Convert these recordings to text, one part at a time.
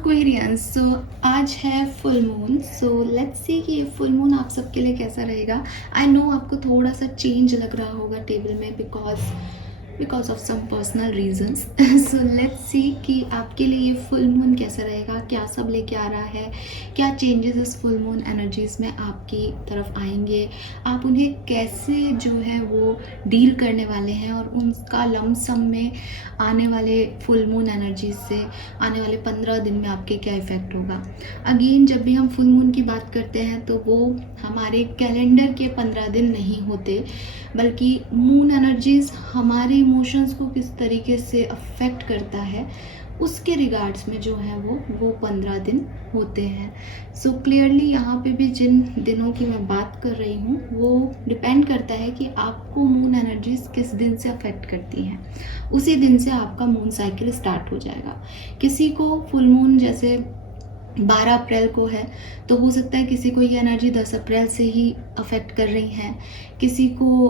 Aquarians सो आज है full moon. So let's see कि ये फुल मून आप सबके लिए कैसा रहेगा। आई नो आपको थोड़ा सा चेंज लग रहा होगा टेबल में because of some personal reasons. So let's see कि आपके लिए ये फुल मून कैसा रहेगा, क्या सब लेके आ रहा है, क्या चेंजेस इस फुल मून एनर्जीज में आपकी तरफ आएंगे, आप उन्हें कैसे जो है वो डील करने वाले हैं और उनका लमसम में आने वाले फुल मून एनर्जीज से आने वाले 15 दिन में आपके क्या इफ़ेक्ट होगा। अगेन जब भी हम फुल मून की बात करते हैं तो वो हमारे कैलेंडर के 15 दिन नहीं होते, बल्कि मून एनर्जीज हमारे इमोशंस को किस तरीके से अफेक्ट करता है उसके रिगार्ड्स में जो है वो 15 दिन होते हैं। सो क्लियरली यहाँ पे भी जिन दिनों की मैं बात कर रही हूँ वो डिपेंड करता है कि आपको मून एनर्जीज किस दिन से अफेक्ट करती हैं, उसी दिन से आपका मून साइकिल स्टार्ट हो जाएगा। किसी को फुल मून जैसे 12 अप्रैल को है तो हो सकता है किसी को ये एनर्जी 10 अप्रैल से ही अफेक्ट कर रही हैं, किसी को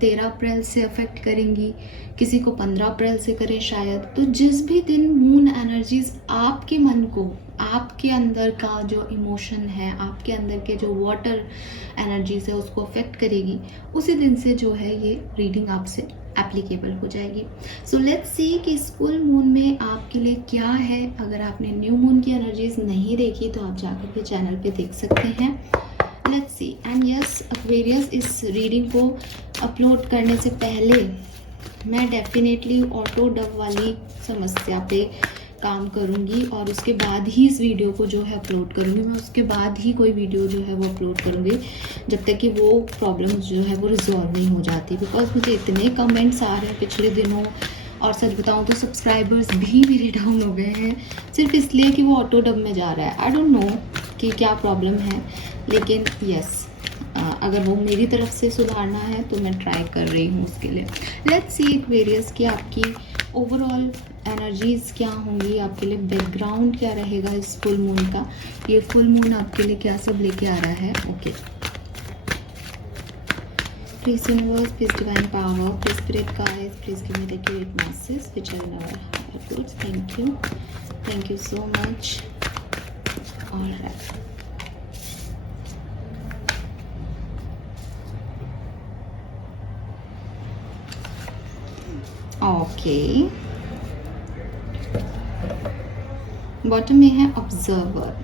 13 अप्रैल से अफेक्ट करेंगी, किसी को 15 अप्रैल से करें शायद। तो जिस भी दिन मून एनर्जीज आपके मन को, आपके अंदर का जो इमोशन है, आपके अंदर के जो वाटर एनर्जीज है उसको अफेक्ट करेगी, उसी दिन से जो है ये रीडिंग आपसे एप्लीकेबल हो जाएगी। सो लेट्स सी कि इस फुल मून में आपके लिए क्या है। अगर आपने न्यू मून की एनर्जीज नहीं देखी तो आप जाकर के चैनल पे देख सकते हैं। Let's see and yes Aquarius, इस रीडिंग को अपलोड करने से पहले मैं डेफिनेटली ऑटो डब वाली समस्या पे काम करूंगी और उसके बाद ही इस वीडियो को जो है अपलोड करूंगी। मैं उसके बाद ही कोई वीडियो जो है वो अपलोड करूंगी जब तक कि वो प्रॉब्लम जो है वो रिजॉल्व नहीं हो जाती। बिकॉज मुझे इतने कमेंट्स आ रहे हैं पिछले दिनों, और सच बताऊं तो सब्सक्राइबर्स भी मेरे डाउन हो गए हैं सिर्फ इसलिए कि वो ऑटो डब में जा रहा है। आई डोंट नो कि क्या प्रॉब्लम है, लेकिन यस अगर वो मेरी तरफ से सुधारना है तो मैं ट्राई कर रही हूँ उसके लिए। लेट्स सी एक्वेरियस की आपकी ओवरऑल एनर्जीज क्या होंगी, आपके लिए बैकग्राउंड क्या रहेगा इस फुल मून का, ये फुल मून आपके लिए क्या सब लेके आ रहा है। Okay, please universe, please divine power, please spirit guides, please give me the accurate message which I know are good. Thank you so much. Alright, okay, bottom में है ऑब्जर्वर।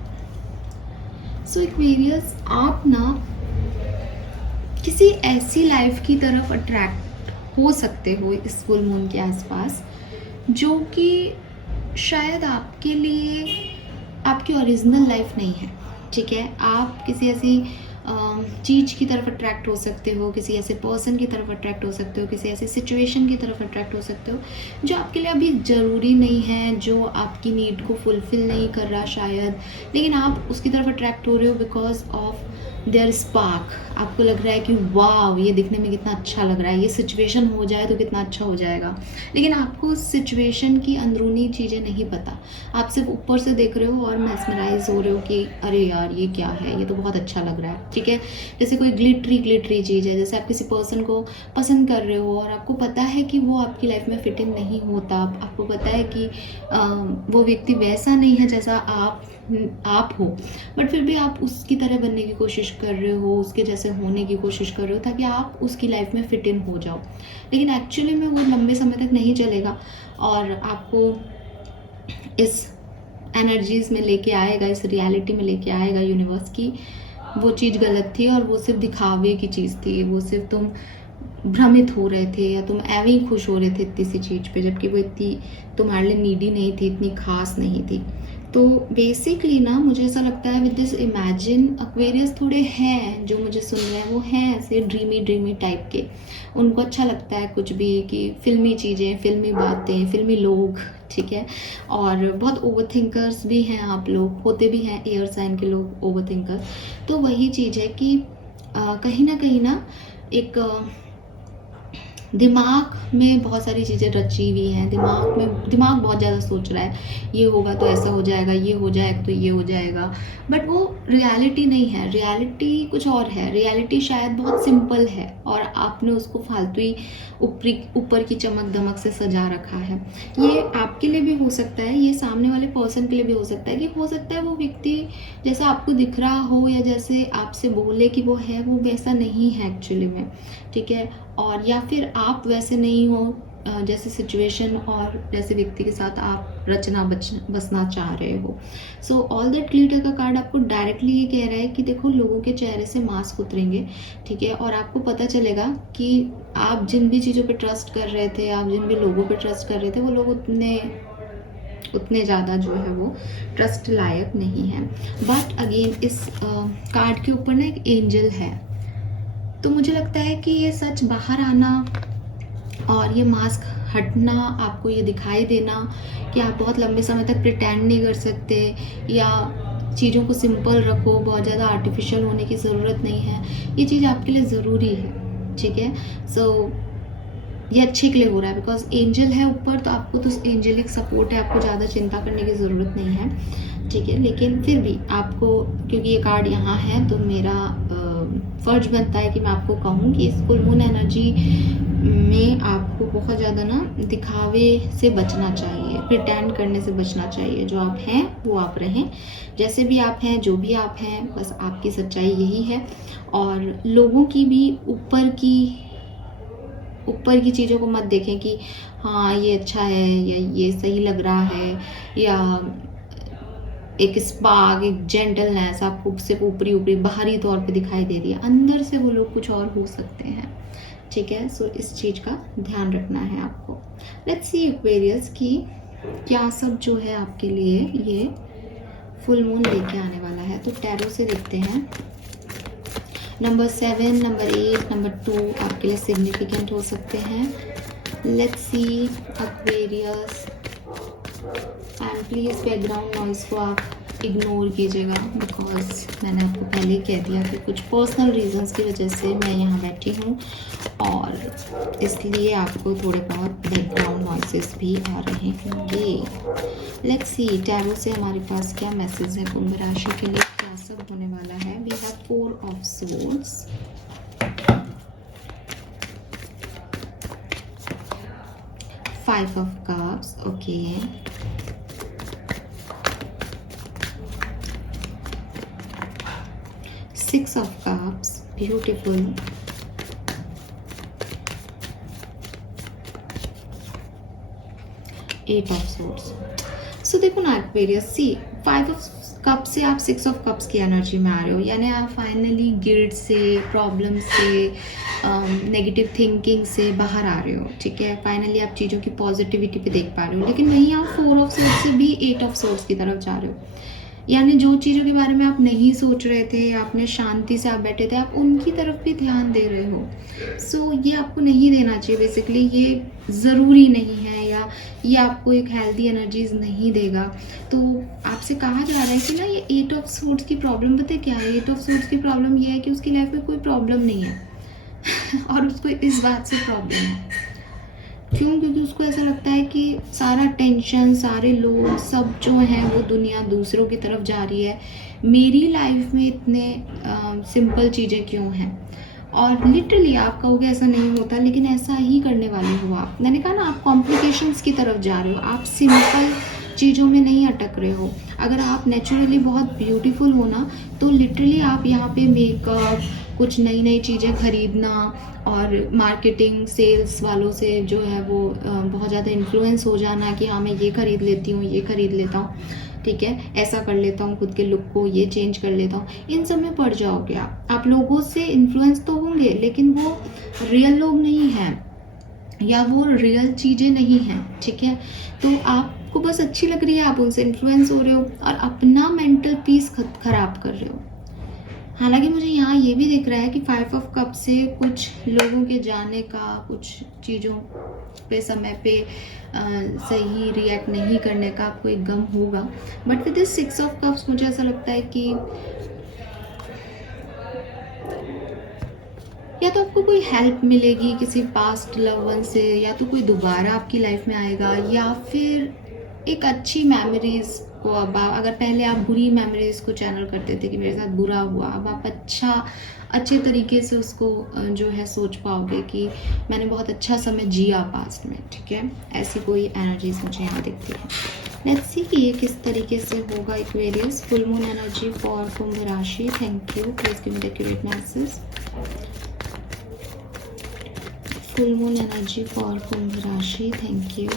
सो एक्वेरियस, आप ना किसी ऐसी लाइफ की तरफ अट्रैक्ट हो सकते हो इस फुल मून के आसपास जो कि शायद आपके लिए आपकी ओरिजिनल लाइफ नहीं है। ठीक है, आप किसी ऐसी चीज़ की तरफ अट्रैक्ट हो सकते हो, किसी ऐसे पर्सन की तरफ अट्रैक्ट हो सकते हो, किसी ऐसी सिचुएशन की तरफ अट्रैक्ट हो सकते हो जो आपके लिए अभी ज़रूरी नहीं है, जो आपकी नीड को फुलफ़िल नहीं कर रहा शायद, लेकिन आप उसकी तरफ अट्रैक्ट हो रहे हो बिकॉज ऑफ देयर स्पार्क। आपको लग रहा है कि वाव, ये दिखने में कितना अच्छा लग रहा है, ये सिचुएशन हो जाए तो कितना अच्छा हो जाएगा, लेकिन आपको उस सिचुएशन की अंदरूनी चीज़ें नहीं पता। आप सिर्फ ऊपर से देख रहे हो और मैस्मराइज हो रहे हो कि अरे यार ये क्या है, ये तो बहुत अच्छा लग रहा है। ठीक है, जैसे कोई ग्लिटरी चीज़ है, जैसे आप किसी पर्सन को पसंद कर रहे हो और आपको पता है कि वो आपकी लाइफ में फिट इन नहीं होता, आपको पता है कि वो व्यक्ति वैसा नहीं है जैसा आप हो, बट फिर भी आप उसकी तरह बनने की कोशिश कर रहे हो, उसके जैसे होने की कोशिश कर रहे हो ताकि आप उसकी लाइफ में फिट इन हो जाओ, लेकिन एक्चुअली में वो लंबे समय तक नहीं चलेगा और आपको इस एनर्जीज में लेके आएगा, इस रियलिटी में लेके आएगा यूनिवर्स की वो चीज़ गलत थी और वो सिर्फ दिखावे की चीज़ थी, वो सिर्फ तुम भ्रमित हो रहे थे या तुम ऐਵੇਂ ही खुश हो रहे थे इतनी सी चीज़ पे, जबकि वो इतनी तुम्हारे लिए नीडी नहीं थी, इतनी खास नहीं थी। तो बेसिकली ना मुझे ऐसा लगता है विद दिस इमेजिन एक्वेरियस थोड़े हैं जो मुझे सुन रहे हैं, वो हैं ऐसे ड्रीमी टाइप के। उनको अच्छा लगता है कुछ भी कि फिल्मी चीज़ें, फिल्मी बातें, फिल्मी लोग। ठीक है, और बहुत ओवर थिंकर्स भी हैं आप लोग, होते भी हैं एयर साइन के लोग ओवर थिंकर। तो वही चीज़ है कि कहीं ना एक दिमाग में बहुत सारी चीज़ें रची हुई हैं, दिमाग बहुत ज़्यादा सोच रहा है, ये होगा तो ऐसा हो जाएगा, ये हो जाएगा तो ये हो जाएगा, बट वो रियलिटी नहीं है। रियलिटी कुछ और है। रियलिटी शायद बहुत सिंपल है और आपने उसको फालतू ही ऊपर की चमक धमक से सजा रखा है। ये आपके लिए भी हो सकता है, ये सामने वाले पर्सन के लिए भी हो सकता है कि हो सकता है वो व्यक्ति जैसा आपको दिख रहा हो या जैसे आपसे बोले कि वो है, वो वैसा नहीं है एक्चुअली में, ठीक है। और या फिर आप वैसे नहीं हो जैसे सिचुएशन और जैसे व्यक्ति के साथ आप बसना चाह रहे हो। सो ऑल दैट ग्लिटर का कार्ड आपको डायरेक्टली ये कह रहा है कि देखो, लोगों के चेहरे से मास्क उतरेंगे, ठीक है, और आपको पता चलेगा कि आप जिन भी चीज़ों पे ट्रस्ट कर रहे थे, आप जिन भी लोगों पे ट्रस्ट कर रहे थे, वो लोग उतने ज़्यादा जो है वो ट्रस्ट लायक नहीं है। बट अगेन इस कार्ड के ऊपर ना एक एंजल है, तो मुझे लगता है कि ये सच बाहर आना और ये मास्क हटना, आपको ये दिखाई देना कि आप बहुत लंबे समय तक प्रिटेंड नहीं कर सकते या चीज़ों को सिंपल रखो, बहुत ज़्यादा आर्टिफिशियल होने की ज़रूरत नहीं है, ये चीज़ आपके लिए ज़रूरी है, ठीक है। सो ये अच्छे के लिए हो रहा है बिकॉज एंजल है ऊपर, तो आपको तो एंजलिक सपोर्ट है, आपको ज़्यादा चिंता करने की ज़रूरत नहीं है, ठीक है। लेकिन फिर भी आपको, क्योंकि ये कार्ड यहाँ है, तो मेरा फ़र्ज बनता है कि मैं आपको कहूँ कि इस फुल मून एनर्जी में आपको बहुत ज़्यादा ना दिखावे से बचना चाहिए, प्रिटेंड करने से बचना चाहिए। जो आप हैं वो आप रहें, जैसे भी आप हैं, जो भी आप हैं, बस आपकी सच्चाई यही है। और लोगों की भी ऊपर की चीज़ों को मत देखें कि हाँ ये अच्छा है या ये सही लग रहा है, या एक स्पार्क, एक जेंटलनेस आपको सिर्फ ऊपरी बाहरी तौर पे दिखाई दे रही है, अंदर से वो लोग कुछ और हो सकते हैं, ठीक है। सो इस चीज़ का ध्यान रखना है आपको। लेट्स सी एक्वेरियस की क्या सब जो है आपके लिए ये फुल मून लेके आने वाला है। तो टैरो से देखते हैं। नंबर 7, नंबर 8, नंबर 2 आपके लिए सिग्निफिकेंट हो सकते हैं। Let's see Aquarius, and please background noise को आप इग्नोर कीजिएगा बिकॉज मैंने आपको पहले ही कह दिया कि कुछ पर्सनल रीजंस की वजह से मैं यहाँ बैठी हूँ और इसलिए आपको थोड़े बहुत बैकग्राउंड नॉइसेस भी आ रहे होंगे। लेट्स सी टैरो से हमारे पास क्या मैसेज है कुंभ राशि के लिए, क्या सब होने वाला है। We have 4 of swords, 5 of cups, okay, 6 of cups, beautiful, 8 of swords। So देखो ना एक्वेरियस, सी 5 of cups से आप 6 of cups की एनर्जी में आ रहे हो, यानी आप फाइनली गिल्ट से, प्रॉब्लम से, नेगेटिव थिंकिंग से बाहर आ रहे हो, ठीक है। फाइनली आप चीज़ों की पॉजिटिविटी पे देख पा रहे हो। लेकिन वहीं आप 4 of swords से भी 8 of swords की तरफ जा रहे हो, यानी जो चीज़ों के बारे में आप नहीं सोच रहे थे, आपने शांति से आप बैठे थे, आप उनकी तरफ भी ध्यान दे रहे हो। सो ये आपको नहीं देना चाहिए बेसिकली, ये ज़रूरी नहीं है या ये आपको एक हेल्दी एनर्जीज नहीं देगा। तो आपसे कहा जा रहा है कि ना ये 8 ऑफ सोर्ड्स की प्रॉब्लम पता है क्या है। 8 ऑफ सोर्ड्स की प्रॉब्लम ये है कि उसकी लाइफ में कोई प्रॉब्लम नहीं है और उसको इस बात से प्रॉब्लम है। क्यों? क्योंकि उसको ऐसा लगता है कि सारा टेंशन, सारे लोग सब जो हैं वो दुनिया दूसरों की तरफ जा रही है, मेरी लाइफ में इतने सिंपल चीज़ें क्यों हैं। और लिटरली आप कहोगे ऐसा नहीं होता, लेकिन ऐसा ही करने वाले हो आप। मैंने कहा ना, आप कॉम्प्लिकेशंस की तरफ जा रहे हो, आप सिंपल चीज़ों में नहीं अटक रहे हो। अगर आप नेचुरली बहुत ब्यूटीफुल हो ना, तो लिटरली आप यहाँ पे मेकअप, कुछ नई नई चीज़ें खरीदना और मार्केटिंग सेल्स वालों से जो है वो बहुत ज़्यादा इन्फ्लुएंस हो जाना कि हाँ मैं ये खरीद लेती हूँ, ये खरीद लेता हूँ, ठीक है, ऐसा कर लेता हूँ, खुद के लुक को ये चेंज कर लेता हूँ, इन सब में पड़ जाओगे आप लोगों से इन्फ्लुएंस तो होंगे, लेकिन वो रियल लोग नहीं हैं या वो रियल चीज़ें नहीं हैं, ठीक है। तो आपको बस अच्छी लग रही है, आप उनसे इन्फ्लुएंस हो रहे हो और अपना मेंटल पीस खराब कर रहे हो। हालांकि मुझे यहाँ ये भी दिख रहा है कि 5 ऑफ कप से कुछ लोगों के जाने का, कुछ चीज़ों पे समय पे सही रिएक्ट नहीं करने का आपको एक गम होगा। बट विद 6 ऑफ कप्स मुझे ऐसा लगता है कि या तो आपको कोई हेल्प मिलेगी किसी पास्ट लव वन से, या तो कोई दोबारा आपकी लाइफ में आएगा, या फिर एक अच्छी मेमोरीज को अब अगर पहले आप बुरी मेमोरीज को चैनल करते थे कि मेरे साथ बुरा हुआ, अब आप अच्छे तरीके से उसको जो है सोच पाओगे कि मैंने बहुत अच्छा समय जिया पास्ट में। ठीक है, ऐसी कोई एनर्जीज मुझे यहाँ दिखती है। लेट्स सी कि ये किस तरीके से होगा Aquarius. Full moon energy for Kumbh राशि। Thank you, please give me the accurate message. Full moon energy for Kumbh राशि। Thank you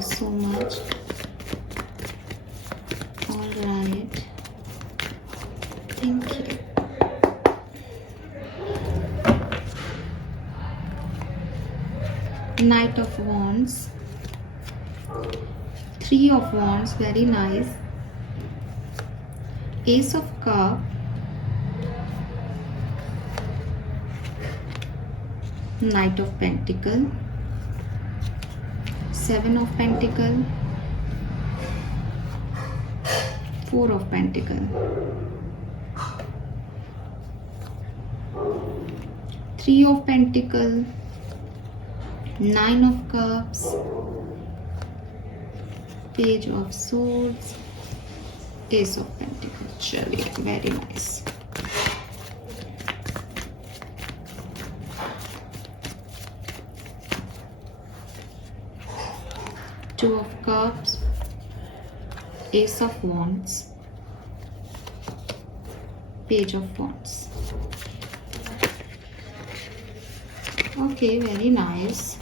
so much. All right, thank you. Knight of Wands, Three of Wands, very nice. Ace of Cup, Knight of Pentacle, Seven of Pentacle, Four of Pentacle, Three of Pentacle, Nine of Cups, Page of Swords, Ace of Pentacles. चलिए, very nice. Two of Cups, Ace of Wands, Page of Wands. Okay, very nice.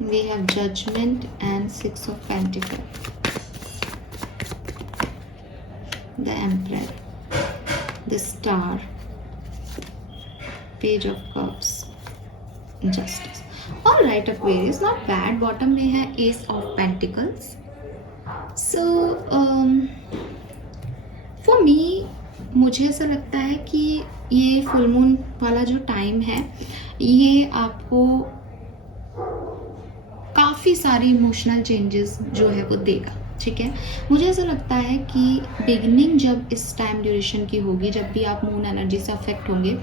We have Judgment and Six of Pentacles. The Emperor, the Star, Page of Cups, Justice. All right, Aquarius, not bad. Bottom में है Ace of Pentacles. So for me, मुझे ऐसा लगता है कि ये full moon वाला जो टाइम है, ये आपको काफ़ी सारे इमोशनल चेंजेस जो है वो देगा। ठीक है, मुझे ऐसा लगता है कि बिगनिंग जब इस टाइम ड्यूरेशन की होगी, जब भी आप मून एनर्जी से अफेक्ट होंगे,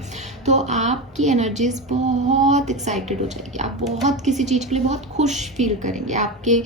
तो आपकी एनर्जीज बहुत एक्साइटेड हो जाएगी। आप बहुत किसी चीज़ के लिए बहुत खुश फील करेंगे। आपके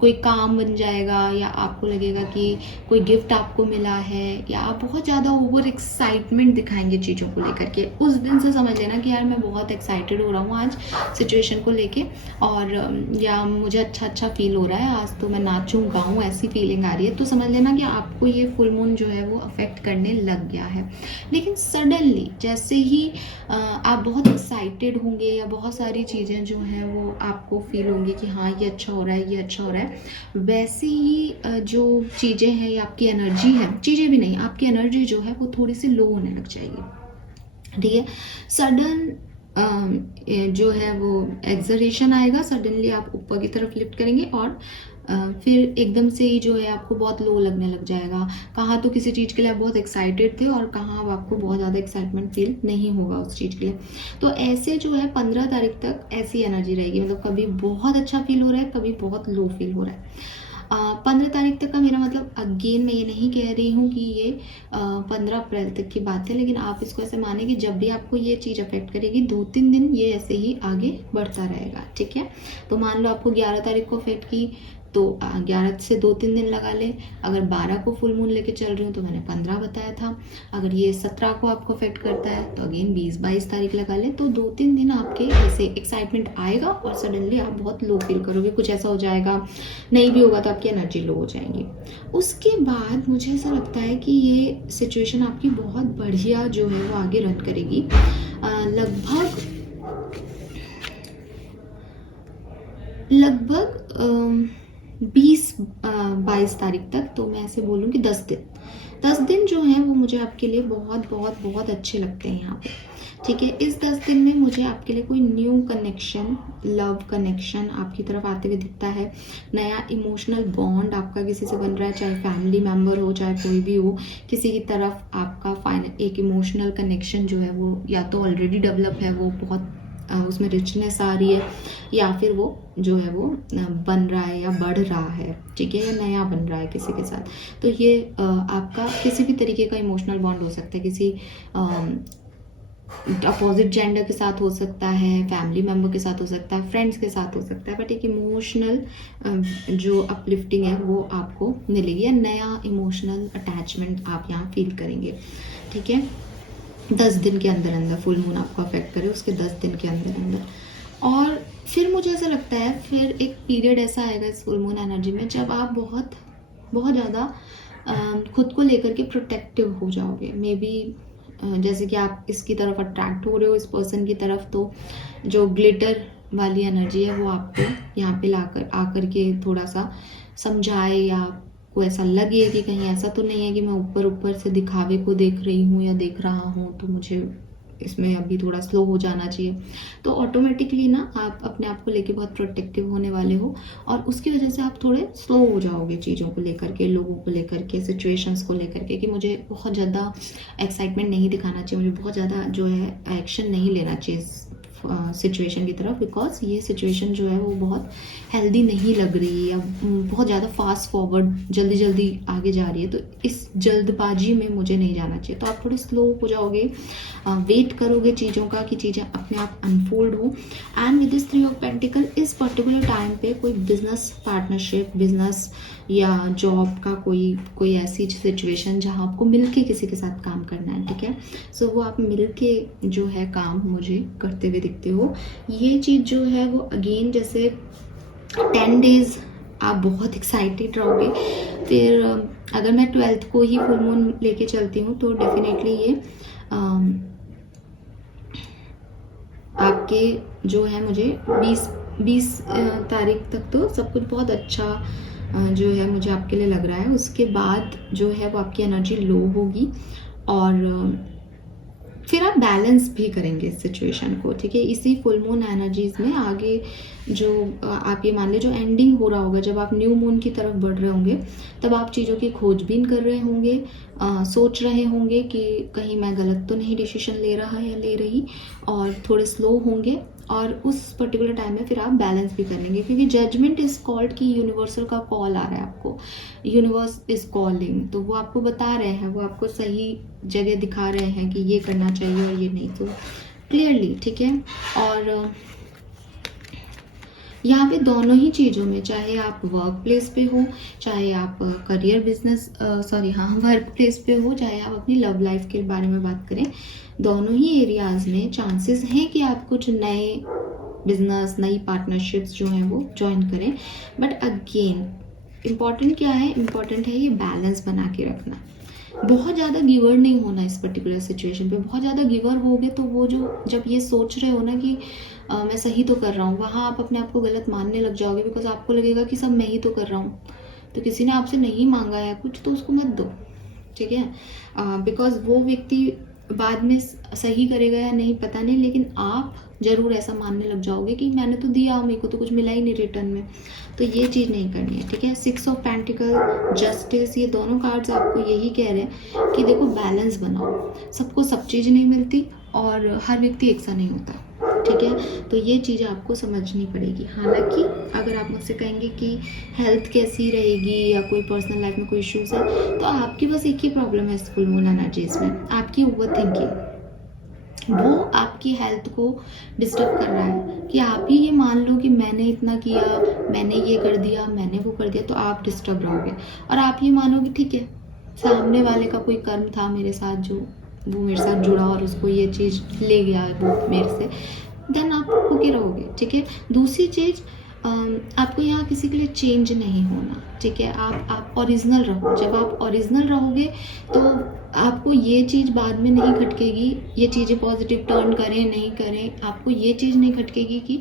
कोई काम बन जाएगा, या आपको लगेगा कि कोई गिफ्ट आपको मिला है, या आप बहुत ज़्यादा ओवर एक्साइटमेंट दिखाएंगे चीज़ों को लेकर के। उस दिन से समझ लेना कि यार मैं बहुत एक्साइटेड हो रहा हूँ आज सिचुएशन को लेके, और या मुझे अच्छा फील हो रहा है आज, तो मैं नाचूँ गाऊँ, ऐसी फीलिंग आ रही है। तो समझ लेना कि आपको ये फुल मून जो है वो अफेक्ट करने लग गया है। लेकिन सडनली जैसे ही आप बहुत एक्साइटेड होंगे, या बहुत सारी चीज़ें जो हैं वो आपको फील होंगी कि हाँ ये अच्छा हो रहा है, ये अच्छा हो रहा है, वैसे ही जो चीज़ें हैं या आपकी एनर्जी है, चीज़ें भी नहीं, आपकी एनर्जी जो है वो थोड़ी सी लो होने लग जाएगी। ठीक है, सडन जो है वो एक्सरेशन आएगा, सडनली आप ऊपर की तरफ लिफ्ट करेंगे, और फिर एकदम से ही जो है आपको बहुत लो लगने लग जाएगा। कहाँ तो किसी चीज़ के लिए आप बहुत एक्साइटेड थे, और कहाँ अब आपको बहुत ज़्यादा एक्साइटमेंट फील नहीं होगा उस चीज़ के लिए। तो ऐसे जो है 15 तारीख तक ऐसी एनर्जी रहेगी, मतलब कभी बहुत अच्छा फील हो रहा है, कभी बहुत लो फील हो रहा है। 15 तारीख तक का मेरा मतलब, अगेन मैं ये नहीं कह रही हूँ कि ये 15 अप्रैल तक की बात है, लेकिन आप इसको ऐसे माने कि जब भी आपको ये चीज़ अफेक्ट करेगी, 2-3 दिन ये ऐसे ही आगे बढ़ता रहेगा। ठीक है, तो मान लो आपको 11 तारीख को अफेक्ट की, तो 11 से 2-3 दिन लगा ले। अगर 12 को फुल मून लेके चल रही हूँ तो मैंने 15 बताया था। अगर ये 17 को आपको अफेक्ट करता है तो अगेन 20-22 तारीख लगा ले। तो 2-3 दिन आपके ऐसे एक्साइटमेंट आएगा, और सडनली आप बहुत लो फील करोगे, कुछ ऐसा हो जाएगा। नहीं भी होगा तो आपकी एनर्जी लो हो जाएगी। उसके बाद मुझे ऐसा लगता है कि ये सिचुएशन आपकी बहुत बढ़िया जो है वो आगे रन करेगी। लगभग 20-22 तारीख तक, तो मैं ऐसे बोलूँ कि 10 दिन जो हैं वो मुझे आपके लिए बहुत बहुत बहुत अच्छे लगते हैं यहाँ पे। ठीक है, इस 10 दिन में मुझे आपके लिए कोई न्यू कनेक्शन, लव कनेक्शन आपकी तरफ आते हुए दिखता है। नया इमोशनल बॉन्ड आपका किसी से बन रहा है, चाहे फैमिली मेम्बर हो, चाहे कोई भी हो, किसी की तरफ आपका एक इमोशनल कनेक्शन जो है वो या तो ऑलरेडी डेवलप है, वो बहुत उसमें रिचनेस आ रही है, या फिर वो जो है वो बन रहा है या बढ़ रहा है, ठीक है, या नया बन रहा है किसी के साथ। तो ये आपका किसी भी तरीके का इमोशनल बॉन्ड हो सकता है, किसी अपोजिट जेंडर के साथ हो सकता है, फैमिली मेम्बर के साथ हो सकता है, फ्रेंड्स के साथ हो सकता है, बट एक इमोशनल जो अपलिफ्टिंग है वो आपको मिलेगी, या नया इमोशनल अटैचमेंट आप यहाँ फील करेंगे, ठीक है। 10 दिन के अंदर अंदर फुल मून आपको अफेक्ट करे, उसके 10 दिन के अंदर अंदर। और फिर मुझे ऐसा लगता है फिर एक पीरियड ऐसा आएगा इस फुल मून एनर्जी में जब आप बहुत बहुत ज़्यादा खुद को लेकर के प्रोटेक्टिव हो जाओगे। मे बी जैसे कि आप इसकी तरफ अट्रैक्ट हो रहे हो, इस पर्सन की तरफ, तो जो ग्लिटर वाली एनर्जी है वो आपको यहाँ पे लाकर आकर के थोड़ा सा समझाए, या आपको ऐसा लगे कि कहीं ऐसा तो नहीं है कि मैं ऊपर ऊपर से दिखावे को देख रही हूँ या देख रहा हूँ, तो मुझे इसमें अभी थोड़ा स्लो हो जाना चाहिए। तो ऑटोमेटिकली ना आप अपने आप को लेके बहुत प्रोटेक्टिव होने वाले हो, और उसकी वजह से आप थोड़े स्लो हो जाओगे चीज़ों को लेकर के, लोगों को लेकर के, सिचुएशंस को लेकर के, कि मुझे बहुत ज़्यादा एक्साइटमेंट नहीं दिखाना चाहिए, मुझे बहुत ज़्यादा जो है एक्शन नहीं लेना चाहिए सिचुएशन की तरफ, बिकॉज ये सिचुएशन जो है वो बहुत हेल्दी नहीं लग रही है, या बहुत ज़्यादा फास्ट फॉरवर्ड जल्दी जल्दी आगे जा रही है, तो इस जल्दबाजी में मुझे नहीं जाना चाहिए। तो आप थोड़े स्लो हो जाओगे, वेट करोगे चीज़ों का कि चीज़ें अपने आप अनफोल्ड हो। And with this 3 of pentacle इस पर्टिकुलर टाइम पे कोई बिजनेस पार्टनरशिप, बिजनेस या जॉब का कोई ऐसी सिचुएशन जहाँ आपको मिलके किसी के साथ काम करना है, ठीक है। सो वो आप मिलके जो है काम मुझे करते हुए दिखते हो। ये चीज़ जो है वो अगेन जैसे 10 डेज आप बहुत एक्साइटेड रहोगे। फिर अगर मैं 12th को ही फुल मून लेके चलती हूँ तो डेफिनेटली ये आपके जो है मुझे 20 तारीख तक तो सब कुछ बहुत अच्छा जो है मुझे आपके लिए लग रहा है। उसके बाद जो है वो आपकी एनर्जी लो होगी, और फिर आप बैलेंस भी करेंगे इस सिचुएशन को, ठीक है। इसी फुल मून एनर्जीज में आगे जो आप ये मान लीजिए जो एंडिंग हो रहा होगा, जब आप न्यू मून की तरफ बढ़ रहे होंगे, तब आप चीज़ों की खोजबीन कर रहे होंगे, सोच रहे होंगे कि कहीं मैं गलत तो नहीं डिसीजन ले रहा या ले रही, और थोड़े स्लो होंगे। और उस पर्टिकुलर टाइम में फिर आप बैलेंस भी करेंगे, क्योंकि जजमेंट इज कॉल्ड कि यूनिवर्सल का कॉल आ रहा है आपको, यूनिवर्स इज कॉलिंग, तो वो आपको बता रहे हैं, वो आपको सही जगह दिखा रहे हैं कि ये करना चाहिए और ये नहीं, तो क्लियरली, ठीक है। और यहाँ पे दोनों ही चीज़ों में, चाहे आप वर्क प्लेस पे हो, चाहे आप करियर बिजनेस वर्क प्लेस पे हो, चाहे आप अपनी लव लाइफ के बारे में बात करें, दोनों ही एरियाज में चांसेस हैं कि आप कुछ नए बिजनेस, नई पार्टनरशिप्स जो हैं वो ज्वाइन करें। बट अगेन इम्पॉर्टेंट क्या है, इम्पॉर्टेंट है ये बैलेंस बना के रखना। बहुत ज़्यादा गिवर नहीं होना इस पर्टिकुलर सिचुएशन पे। बहुत ज़्यादा गिवर होगे तो वो जो जब ये सोच रहे हो ना कि मैं सही तो कर रहा हूँ, वहाँ आप अपने आप को गलत मानने लग जाओगे, बिकॉज आपको लगेगा कि सब मैं ही तो कर रहा हूँ। तो किसी ने आपसे नहीं मांगा है कुछ तो उसको मत दो, ठीक है। बिकॉज वो व्यक्ति बाद में सही करेगा या नहीं पता नहीं, लेकिन आप ज़रूर ऐसा मानने लग जाओगे कि मैंने तो दिया, मेरे को तो कुछ मिला ही नहीं रिटर्न में। तो ये चीज़ नहीं करनी है, ठीक है। 6 ऑफ पेंटिकल, जस्टिस, ये दोनों कार्ड्स आपको यही कह रहे हैं कि देखो बैलेंस बनाओ। सबको सब चीज़ नहीं मिलती और हर व्यक्ति एक सा नहीं होता, ठीक है। तो ये चीज़ आपको समझनी पड़ेगी। हालांकि अगर आप मुझसे कहेंगे कि हेल्थ कैसी रहेगी या कोई पर्सनल लाइफ में कोई इश्यूज़ है, तो आपकी बस एक ही प्रॉब्लम है इस फुल मून एनर्जीज में, आपकी ओवर थिंकिंग। वो आपकी हेल्थ को डिस्टर्ब कर रहा है कि आप ही ये मान लो कि मैंने इतना किया, मैंने ये कर दिया, मैंने वो कर दिया, तो आप डिस्टर्ब रहोगे। और आप ये मानोगे ठीक है, सामने वाले का कोई कर्म था मेरे साथ, जो वो मेरे साथ जुड़ा और उसको ये चीज़ ले गया वो मेरे से, देन आप होके रहोगे, ठीक है। दूसरी चीज़, आपको यहाँ किसी के लिए चेंज नहीं होना, ठीक है। आप ओरिजिनल रहो। जब आप ओरिजिनल रहोगे तो आपको ये चीज़ बाद में नहीं खटकेगी, ये चीज़ें पॉजिटिव टर्न करें नहीं करें, आपको ये चीज़ नहीं खटकेगी कि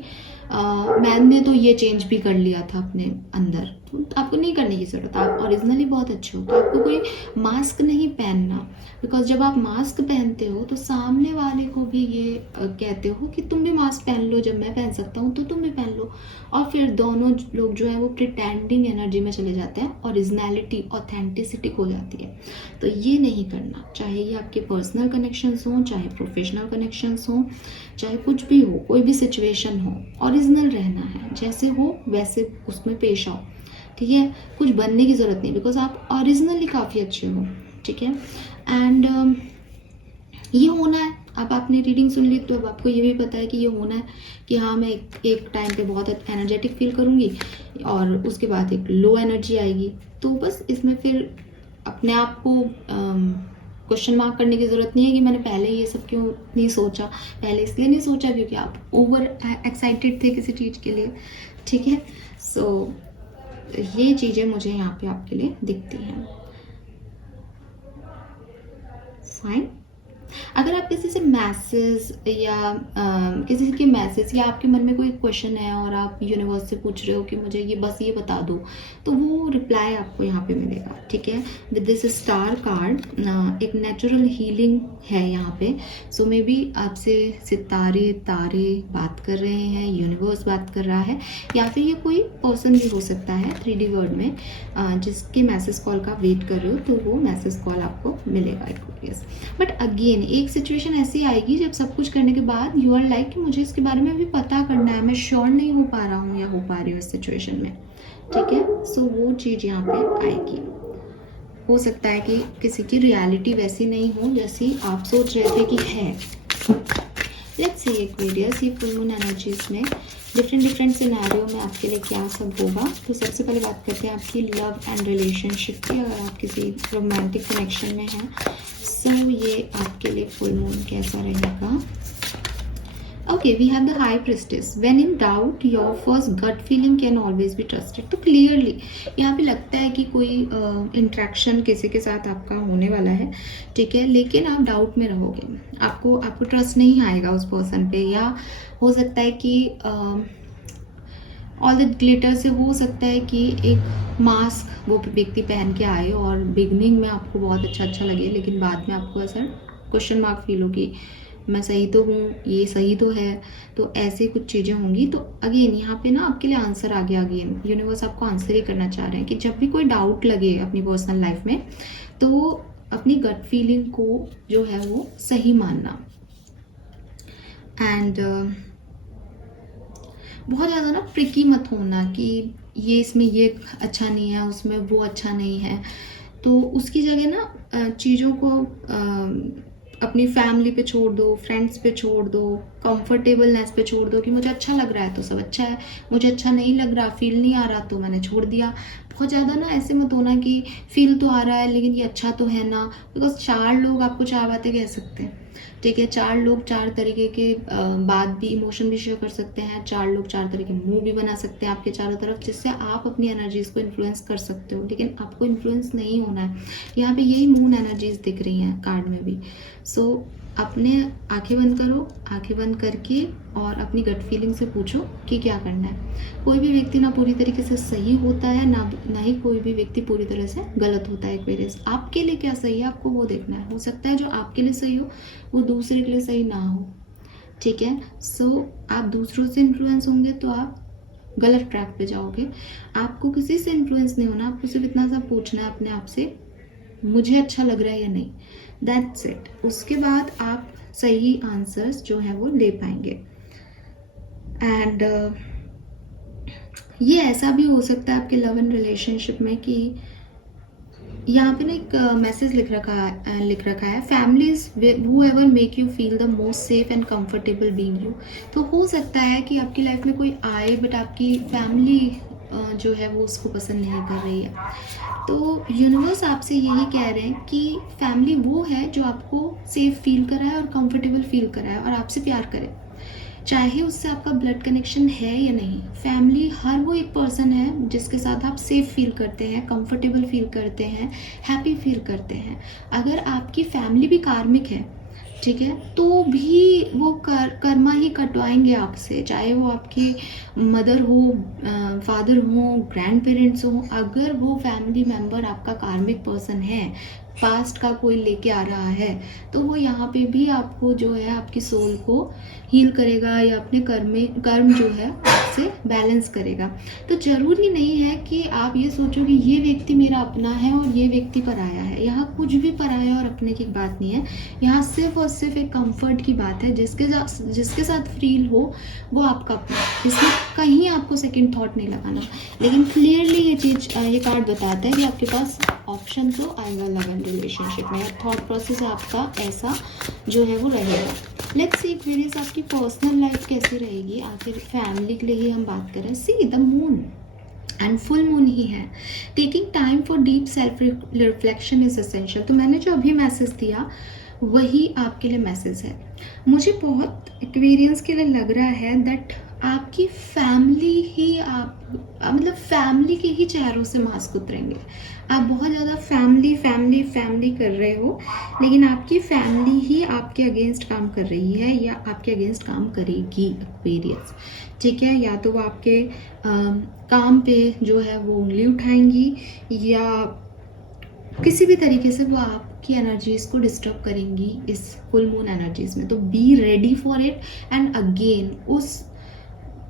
मैंने तो ये चेंज भी कर लिया था अपने अंदर, तो आपको नहीं करने की ज़रूरत, आप ओरिजिनली बहुत अच्छे हो। तो आपको कोई मास्क नहीं पहनना, बिकॉज जब आप मास्क पहनते हो तो सामने वाले को भी ये कहते हो कि तुम भी मास्क पहन लो, जब मैं पहन सकता हूँ तो तुम भी पहन लो। और फिर दोनों लोग जो है वो प्रिटेंडिंग एनर्जी में चले जाते हैं, ओरिजिनलिटी ऑथेंटिसिटी खो जाती है। तो ये नहीं करना, चाहे ये आपके पर्सनल कनेक्शंस हों, चाहे प्रोफेशनल कनेक्शंस हों, चाहे कुछ भी हो, कोई भी सिचुएशन हो, ओरिजिनल रहना है, जैसे हो वैसे उसमें पेश आओ, ठीक है। कुछ बनने की ज़रूरत नहीं, बिकॉज आप ओरिजिनली काफ़ी अच्छे हो, ठीक है। एंड ये होना है। अब आपने रीडिंग सुन ली तो अब आपको ये भी पता है कि ये होना है कि हाँ, मैं एक टाइम पे बहुत एनर्जेटिक फील करूँगी और उसके बाद एक लो एनर्जी आएगी। तो बस इसमें फिर अपने आप को क्वेश्चन मार्क करने की ज़रूरत नहीं है कि मैंने पहले ये सब क्यों नहीं सोचा। पहले इसलिए नहीं सोचा क्योंकि आप ओवर एक्साइटेड थे किसी चीज़ के लिए, ठीक है। सो ये चीज़ें मुझे यहाँ पे आपके लिए दिखती हैं। फाइन। अगर आप किसी से मैसेज या किसी के मैसेज या आपके मन में कोई क्वेश्चन है और आप यूनिवर्स से पूछ रहे हो कि मुझे ये बस ये बता दो, तो वो रिप्लाई आपको यहाँ पे मिलेगा, ठीक है। विद दिस स्टार कार्ड एक नेचुरल हीलिंग है यहाँ पे। सो मे बी आपसे सितारे तारे बात कर रहे हैं, यूनिवर्स बात कर रहा है, या फिर ये कोई पर्सन भी हो सकता है 3D वर्ड में जिसके मैसेज कॉल का वेट कर रहे हो, तो वो मैसेज कॉल आपको मिलेगा एक्वेरियस। बट अगेन एक सिचुएशन ऐसी आएगी जब सब कुछ करने के बाद यू आर लाइक कि मुझे इसके बारे में अभी पता करना है, मैं श्योर नहीं हो पा रहा हूँ या हो पा रही हूँ इस सिचुएशन में, ठीक है। सो वो चीज़ यहाँ पे आएगी। हो सकता है कि किसी की रियलिटी वैसी नहीं हो जैसी आप सोच रहे थे कि है। लेट्स सी एक्वेरियस, ये फुल मून एनर्जीज में डिफरेंट सिनेरियो में आपके लिए क्या सब होगा। तो सबसे पहले बात करते हैं आपकी लव एंड रिलेशनशिप की। अगर आप किसी रोमांटिक कनेक्शन में हैं, सो ये आपके लिए फुल मून कैसा रहेगा। Okay, we have the high priestess. When in doubt your first gut feeling can always be trusted. तो क्लियरली यहाँ पे लगता है कि कोई इंट्रैक्शन किसी के साथ आपका होने वाला है, ठीक है, लेकिन आप डाउट में रहोगे, आपको ट्रस्ट नहीं आएगा उस पर्सन पे। या हो सकता है कि ऑल द ग्लिटर से हो सकता है कि एक मास्क वो व्यक्ति पहन के आए और बिगनिंग में आपको बहुत अच्छा लगे, लेकिन बाद में आपको ऐसा क्वेश्चन मार्क फील हो कि मैं सही तो हूँ, ये सही तो है। तो ऐसे कुछ चीज़ें होंगी। तो अगेन यहाँ पे ना आपके लिए आंसर आ गया। अगेन यूनिवर्स आपको आंसर ही करना चाह रहे हैं कि जब भी कोई डाउट लगे अपनी पर्सनल लाइफ में, तो अपनी गट फीलिंग को जो है वो सही मानना। एंड बहुत ज़्यादा ना ट्रिकी मत होना कि ये इसमें ये अच्छा नहीं है, उसमें वो अच्छा नहीं है। तो उसकी जगह ना चीज़ों को अपनी फैमिली पे छोड़ दो, फ्रेंड्स पे छोड़ दो, कंफर्टेबलनेस पे छोड़ दो कि मुझे अच्छा लग रहा है तो सब अच्छा है, मुझे अच्छा नहीं लग रहा, फील नहीं आ रहा तो मैंने छोड़ दिया। बहुत ज़्यादा ना ऐसे मत होना कि फील तो आ रहा है लेकिन ये अच्छा तो है ना, बिकॉज 4 लोग आपको 4 बातें कह सकते हैं, ठीक है। 4 लोग 4 तरीके के बात भी, इमोशन भी शेयर कर सकते हैं। 4 लोग 4 तरह के मुंह भी बना सकते हैं आपके चारों तरफ, जिससे आप अपनी एनर्जीज को इन्फ्लुएंस कर सकते हो, लेकिन आपको इन्फ्लुएंस नहीं होना है। यहाँ पे यही मून एनर्जीज दिख रही हैं कार्ड में भी। सो अपने आंखें बंद करो, आंखें बंद करके और अपनी गट फीलिंग से पूछो कि क्या करना है। कोई भी व्यक्ति ना पूरी तरीके से सही होता है, ना ही कोई भी व्यक्ति पूरी तरह से गलत होता है। एक्वेरियस, आपके लिए क्या सही है आपको वो देखना है। हो सकता है जो आपके लिए सही हो वो दूसरे के लिए सही ना हो, ठीक है। सो आप दूसरों से इन्फ्लुएंस होंगे तो आप गलत ट्रैक पे जाओगे। आपको किसी से इन्फ्लुएंस नहीं होना, आपको सिर्फ इतना सा पूछना है अपने आप से, मुझे अच्छा लग रहा है या नहीं, दैट्स इट। उसके बाद आप सही आंसर्स जो है वो ले पाएंगे। एंड ये ऐसा भी हो सकता है आपके लव एंड रिलेशनशिप में कि यहाँ पे ना एक मैसेज लिख रखा है, families who ever make you feel the most safe and comfortable being you. तो हो सकता है कि आपकी लाइफ में कोई आए बट आपकी फैमिली जो है वो उसको पसंद नहीं कर रही है। तो यूनिवर्स आपसे यही कह रहे हैं कि फैमिली वो है जो आपको सेफ फील कराए और कंफर्टेबल फील कराए और आपसे प्यार करे, चाहे उससे आपका ब्लड कनेक्शन है या नहीं। फैमिली हर वो एक पर्सन है जिसके साथ आप सेफ फील करते हैं, कंफर्टेबल फील करते हैं, हैप्पी फील करते हैं। अगर आपकी फैमिली भी कार्मिक है ठीक है, तो भी वो कर्मा ही कटवाएंगे आपसे, चाहे वो आपके मदर हो, फादर हो, ग्रैंड पेरेंट्स हो। अगर वो फैमिली मेम्बर आपका कार्मिक पर्सन है, पास्ट का कोई लेके आ रहा है, तो वो यहाँ पे भी आपको जो है आपकी सोल को हील करेगा या अपने कर्म जो है आपसे बैलेंस करेगा। तो ज़रूरी नहीं है कि आप ये सोचो कि ये व्यक्ति मेरा अपना है और ये व्यक्ति पराया है। यहाँ कुछ भी पराया और अपने की बात नहीं है, यहाँ सिर्फ और सिर्फ एक कंफर्ट की बात है। जिसके साथ फील हो वो आपका अपना, इसमें कहीं आपको सेकंड थॉट नहीं लगाना। लेकिन क्लियरली ये कार्ड बताता है कि आपके पास ऑप्शन तो आएगा लव रिलेशनशिप में, थॉट प्रोसेस आपका ऐसा जो है वो रहेगा। लेट्स सी एक्वेरियस आपकी पर्सनल लाइफ कैसी रहेगी। आखिर फैमिली के लिए ही हम बात करें। See the moon and full moon ही है। Taking time for deep self reflection is essential. तो मैंने जो अभी मैसेज दिया वही आपके लिए मैसेज है। मुझे बहुत एक्वेरियंस के लिए लग रहा है दैट आपकी फैमिली ही मतलब फैमिली के ही चेहरों से मास्क उतरेंगे। आप बहुत ज़्यादा फैमिली फैमिली फैमिली कर रहे हो, लेकिन आपकी फैमिली ही आपके अगेंस्ट काम कर रही है या आपके अगेंस्ट काम करेगी एक्वेरियस। ठीक है, या तो वो आपके काम पे जो है वो उंगली उठाएंगी या किसी भी तरीके से वो आपकी एनर्जीज को डिस्टर्ब करेंगी इस फुल मून एनर्जीज में। तो be ready for it. And again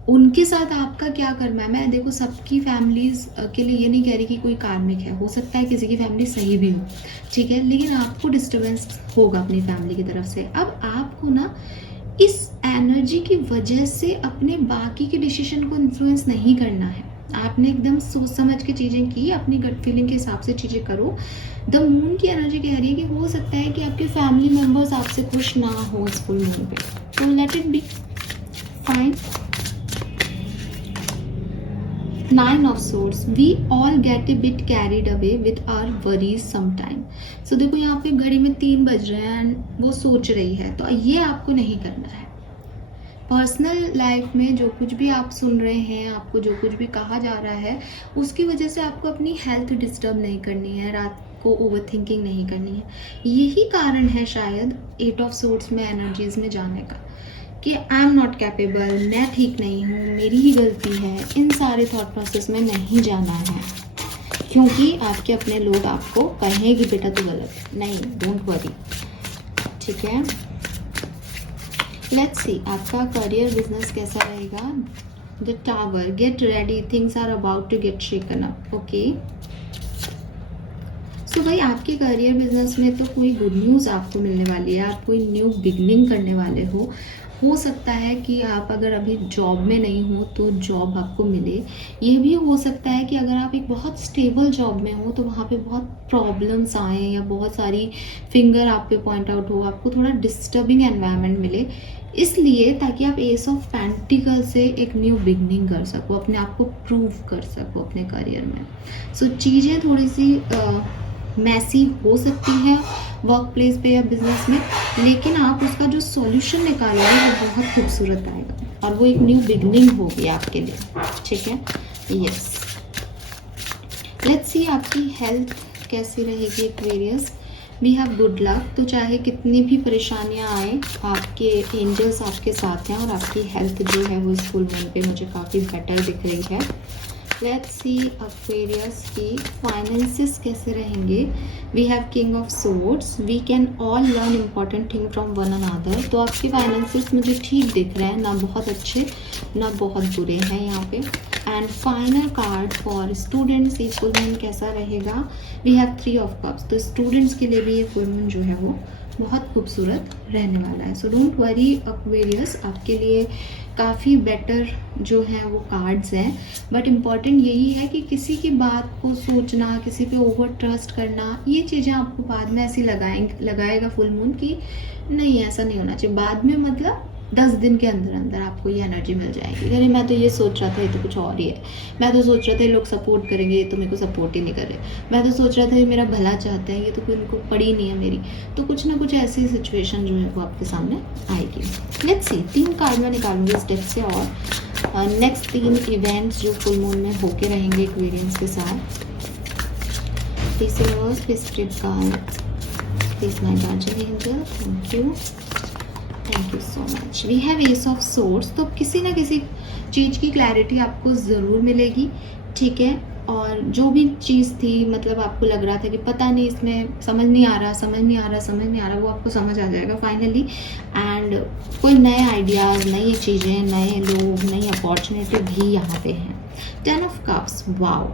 उनके साथ आपका क्या करना है। मैं देखो सबकी फैमिलीज के लिए ये नहीं कह रही कि कोई कार्मिक है, हो सकता है किसी की फैमिली सही भी हो, ठीक है, लेकिन आपको डिस्टर्बेंस होगा अपनी फैमिली की तरफ से। अब आपको ना इस एनर्जी की वजह से अपने बाकी के डिसीजन को इन्फ्लुएंस नहीं करना है। आपने एकदम सोच समझ के चीज़ें की, अपनी गट फीलिंग के हिसाब से चीज़ें करो। द मून की एनर्जी कह रही है कि हो सकता है कि आपके फैमिली मेम्बर्स आपसे खुश ना हो इस फुल मून पे, तो let it be fine. Nine of Swords. We all get a bit carried away with our worries sometime. So देखो यहाँ पे घड़ी में 3 बज रहे हैं एंड वो सोच रही है, तो ये आपको नहीं करना है। पर्सनल लाइफ में जो कुछ भी आप सुन रहे हैं, आपको जो कुछ भी कहा जा रहा है, उसकी वजह से आपको अपनी हेल्थ डिस्टर्ब नहीं करनी है, रात को ओवर थिंकिंग नहीं करनी है। यही कारण है शायद 8 ऑफ सोर्ड्स में एनर्जीज में जाने का, कि आई एम नॉट कैपेबल, मैं ठीक नहीं हूँ, मेरी ही गलती है। इन सारे थॉट प्रोसेस में नहीं जाना है, क्योंकि आपके अपने लोग आपको कहें कि बेटा तू गलत नहीं, डोंट वरी। ठीक है, लेट्स सी आपका करियर बिजनेस कैसा रहेगा। The tower, get ready, things are about to get shaken up. Okay, so भाई आपके करियर बिजनेस में तो कोई गुड न्यूज़ आपको मिलने वाली है, आप कोई न्यू बिगनिंग करने वाले हो सकता है कि आप अगर अभी जॉब में नहीं हो तो जॉब आपको मिले। ये भी हो सकता है कि अगर आप एक बहुत स्टेबल जॉब में हो तो वहाँ पे बहुत प्रॉब्लम्स आए या बहुत सारी फिंगर आप पे पॉइंट आउट हो, आपको थोड़ा डिस्टर्बिंग एनवायरनमेंट मिले, इसलिए ताकि आप एस ऑफ पेंटिकल से एक न्यू बिगनिंग कर सको, अपने आप को प्रूव कर सको अपने करियर में। सो चीज़ें थोड़ी सी मैसी हो सकती है वर्क प्लेस पे या बिजनेस में, लेकिन आप उसका जो सॉल्यूशन निकालोगे वो बहुत खूबसूरत आएगा और वो एक न्यू बिगनिंग होगी आपके लिए। ठीक है, यस। लेट्स सी आपकी हेल्थ कैसी रहेगी Aquarius. We have good luck. तो चाहे कितनी भी परेशानियां आए, आपके एंजल्स आपके साथ हैं और आपकी हेल्थ जो है वो इस फुल मून पे मुझे काफ़ी बेटर दिख रही है। लेट्स सी एक्वेरियस की फाइनेंसेस कैसे रहेंगे। We have king of swords. We can all learn important thing from one another. तो आपके फाइनेंसेस मुझे ठीक दिख रहे हैं, ना बहुत अच्छे ना बहुत बुरे हैं यहाँ पे। And final card for students, ये फुल मून कैसा रहेगा। We have 3 of cups. तो स्टूडेंट्स के लिए भी ये फुल मून जो है वो बहुत खूबसूरत रहने वाला है। सो डोंट वरी एक्वेरियस, आपके लिए काफ़ी बेटर जो है वो कार्ड्स हैं। बट इम्पॉर्टेंट यही है कि किसी की बात को सोचना, किसी पे ओवर ट्रस्ट करना, ये चीज़ें आपको बाद में ऐसी लगाएगा फुल मून की नहीं, ऐसा नहीं होना चाहिए। बाद में मतलब 10 दिन के अंदर अंदर आपको ये एनर्जी मिल जाएगी। अरे मैं तो ये सोच रहा था, ये तो कुछ और ही है। मैं तो सोच रहा था ये लोग सपोर्ट करेंगे, ये तो मेरे को सपोर्ट ही नहीं कर रहे। मैं तो सोच रहा था ये मेरा भला चाहते हैं, ये तो कोई उनको पड़ी नहीं है मेरी। तो कुछ ना कुछ ऐसी सिचुएशन जो है वो आपके सामने आएगी। लेट्स सी 3 कार्ड मैं निकालूंगी इस डेक से और नेक्स्ट 3 इवेंट्स जो फुल मून में होके रहेंगे एक्वेरियंस के साथ। Please universe, please spirit guide, please my guardian angel, thank you so much. We have ace of swords, तो किसी ना किसी चीज़ की क्लैरिटी आपको ज़रूर मिलेगी, ठीक है। और जो भी चीज़ थी, मतलब आपको लग रहा था कि पता नहीं इसमें समझ नहीं आ रहा, वो आपको समझ आ जाएगा फाइनली। एंड कोई नए आइडियाज़, नई चीज़ें, नए लोग, नई अपॉर्चुनिटी भी यहाँ पे हैं। 10 ऑफ कप्स, वाओ,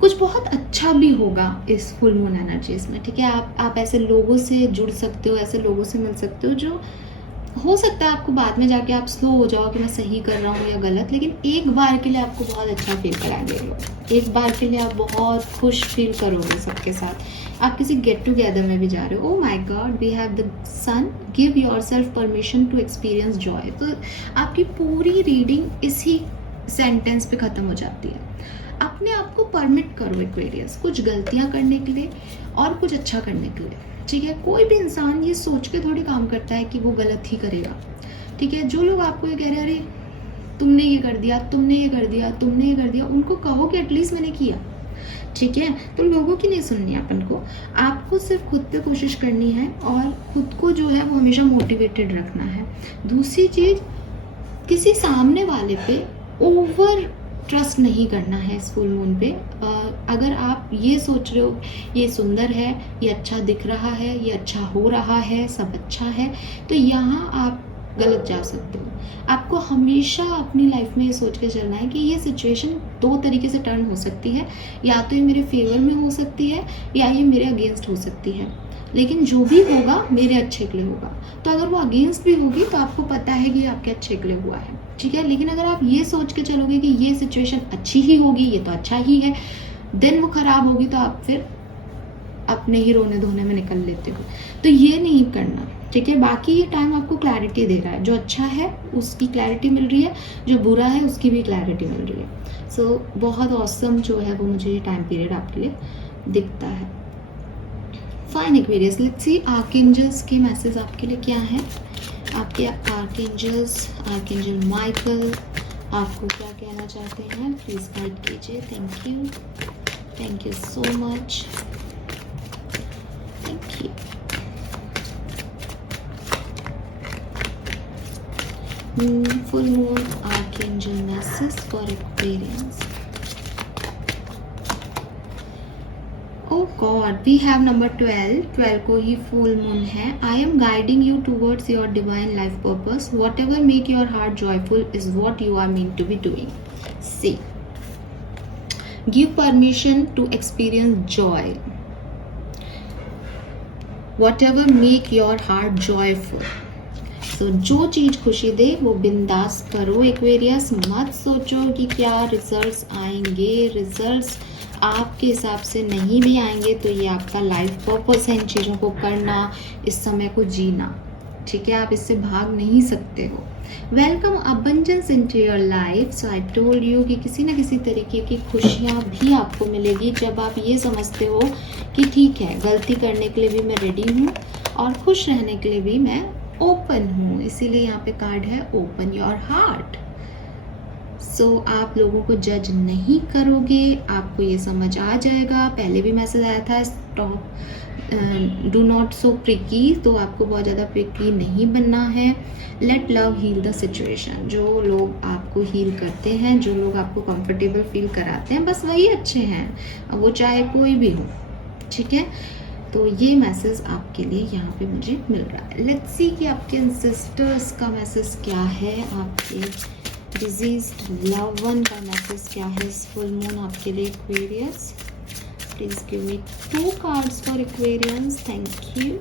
कुछ बहुत अच्छा भी होगा इस फुल मून एनर्जीज में, ठीक है। आप ऐसे लोगों से जुड़ सकते हो, ऐसे लोगों से मिल सकते हो जो हो सकता है आपको बाद में जाके आप स्लो हो जाओ कि मैं सही कर रहा हूँ या गलत, लेकिन एक बार के लिए आपको बहुत अच्छा फील कराएंगे लोग। एक बार के लिए आप बहुत खुश फील करोगे सबके साथ। आप किसी गेट टुगेदर में भी जा रहे हो, oh my god, we have the sun, give yourself permission to experience joy. तो आपकी पूरी रीडिंग इसी सेंटेंस पे ख़त्म हो जाती है। अपने आप को परमिट करो एक्वेरियस, कुछ गलतियाँ करने के लिए और कुछ अच्छा करने के लिए, ठीक है। कोई भी इंसान ये सोच के थोड़ी काम करता है कि वो गलत ही करेगा, ठीक है। जो लोग आपको ये कह रहे हैं अरे तुमने ये कर दिया, उनको कहो कि एटलीस्ट मैंने किया, ठीक है। तो लोगों की नहीं सुननी है अपन को, आपको सिर्फ खुद पे कोशिश करनी है और खुद को जो है वो हमेशा मोटिवेटेड रखना है। दूसरी चीज़, किसी सामने वाले पे ओवर ट्रस्ट नहीं करना है इस फुल मून पे। अगर आप ये सोच रहे हो ये सुंदर है, ये अच्छा दिख रहा है, ये अच्छा हो रहा है, सब अच्छा है, तो यहाँ आप गलत जा सकते हो। आपको हमेशा अपनी लाइफ में ये सोच के चलना है कि ये सिचुएशन दो तरीके से टर्न हो सकती है, या तो ये मेरे फेवर में हो सकती है या ये मेरे अगेंस्ट हो सकती है, लेकिन जो भी होगा मेरे अच्छे के लिए होगा। तो अगर वो अगेंस्ट भी होगी तो आपको पता है कि आपके अच्छे के लिए हुआ है, ठीक है। लेकिन अगर आप ये सोच के चलोगे कि ये सिचुएशन अच्छी ही होगी, ये तो अच्छा ही है, देन वो खराब होगी, तो आप फिर अपने ही रोने धोने में निकल लेते हो। तो ये नहीं करना, ठीक है। बाकी ये टाइम आपको क्लैरिटी दे रहा है, जो अच्छा है उसकी क्लैरिटी मिल रही है, जो बुरा है उसकी भी क्लैरिटी मिल रही है। सो बहुत ऑसम जो है वो मुझे ये टाइम पीरियड आपके लिए दिखता है। Fine Aquarius, let's see archangels के मैसेज आपके लिए क्या है। आपके आर्कएंजल्स, आर्कएंजल माइकल आपको क्या कहना चाहते हैं, प्लीज गाइड कीजिए। Thank you so much, thank you. Full moon archangel message for Aquarians. Oh God, we have number 12. 12 को ही full moon है। I am guiding you towards your divine life purpose. Whatever make your heart joyful is what you are meant to be doing. See, give permission to experience joy. Whatever make your heart joyful. तो जो चीज़ खुशी दे वो बिंदास करो Aquarius. मत सोचो कि क्या रिजल्ट्स आएंगे, रिजल्ट्स आपके हिसाब से नहीं भी आएंगे तो ये आपका लाइफ पर्पस है, इन चीज़ों को करना, इस समय को जीना, ठीक है। आप इससे भाग नहीं सकते हो। Welcome abundance into your life. So I told you कि किसी न किसी तरीके की खुशियाँ भी आपको मिलेगी जब आप ये समझते हो कि ठीक है, गलती करने के लिए भी मैं रेडी हूँ और खुश रहने के लिए भी मैं ओपन हूँ। इसीलिए यहाँ पे कार्ड है ओपन योर हार्ट। सो आप लोगों को जज नहीं करोगे, आपको ये समझ आ जाएगा। पहले भी मैसेज आया था stop, do not so prickly, तो आपको बहुत ज़्यादा प्रिकी नहीं बनना है। Let love heal the situation. जो लोग आपको हील करते हैं, जो लोग आपको कंफर्टेबल फील कराते हैं, बस वही अच्छे हैं, वो चाहे कोई भी हो, ठीक है। तो ये मैसेज आपके लिए यहाँ पे मुझे मिल रहा है। लेट्स सी कि आपके एंसेस्टर्स का मैसेज क्या है, आपके डिजीज्ड लव वन का मैसेज क्या है इस फुल मून आपके लिए Aquarius. Please give me 2 cards for Aquarians, thank you.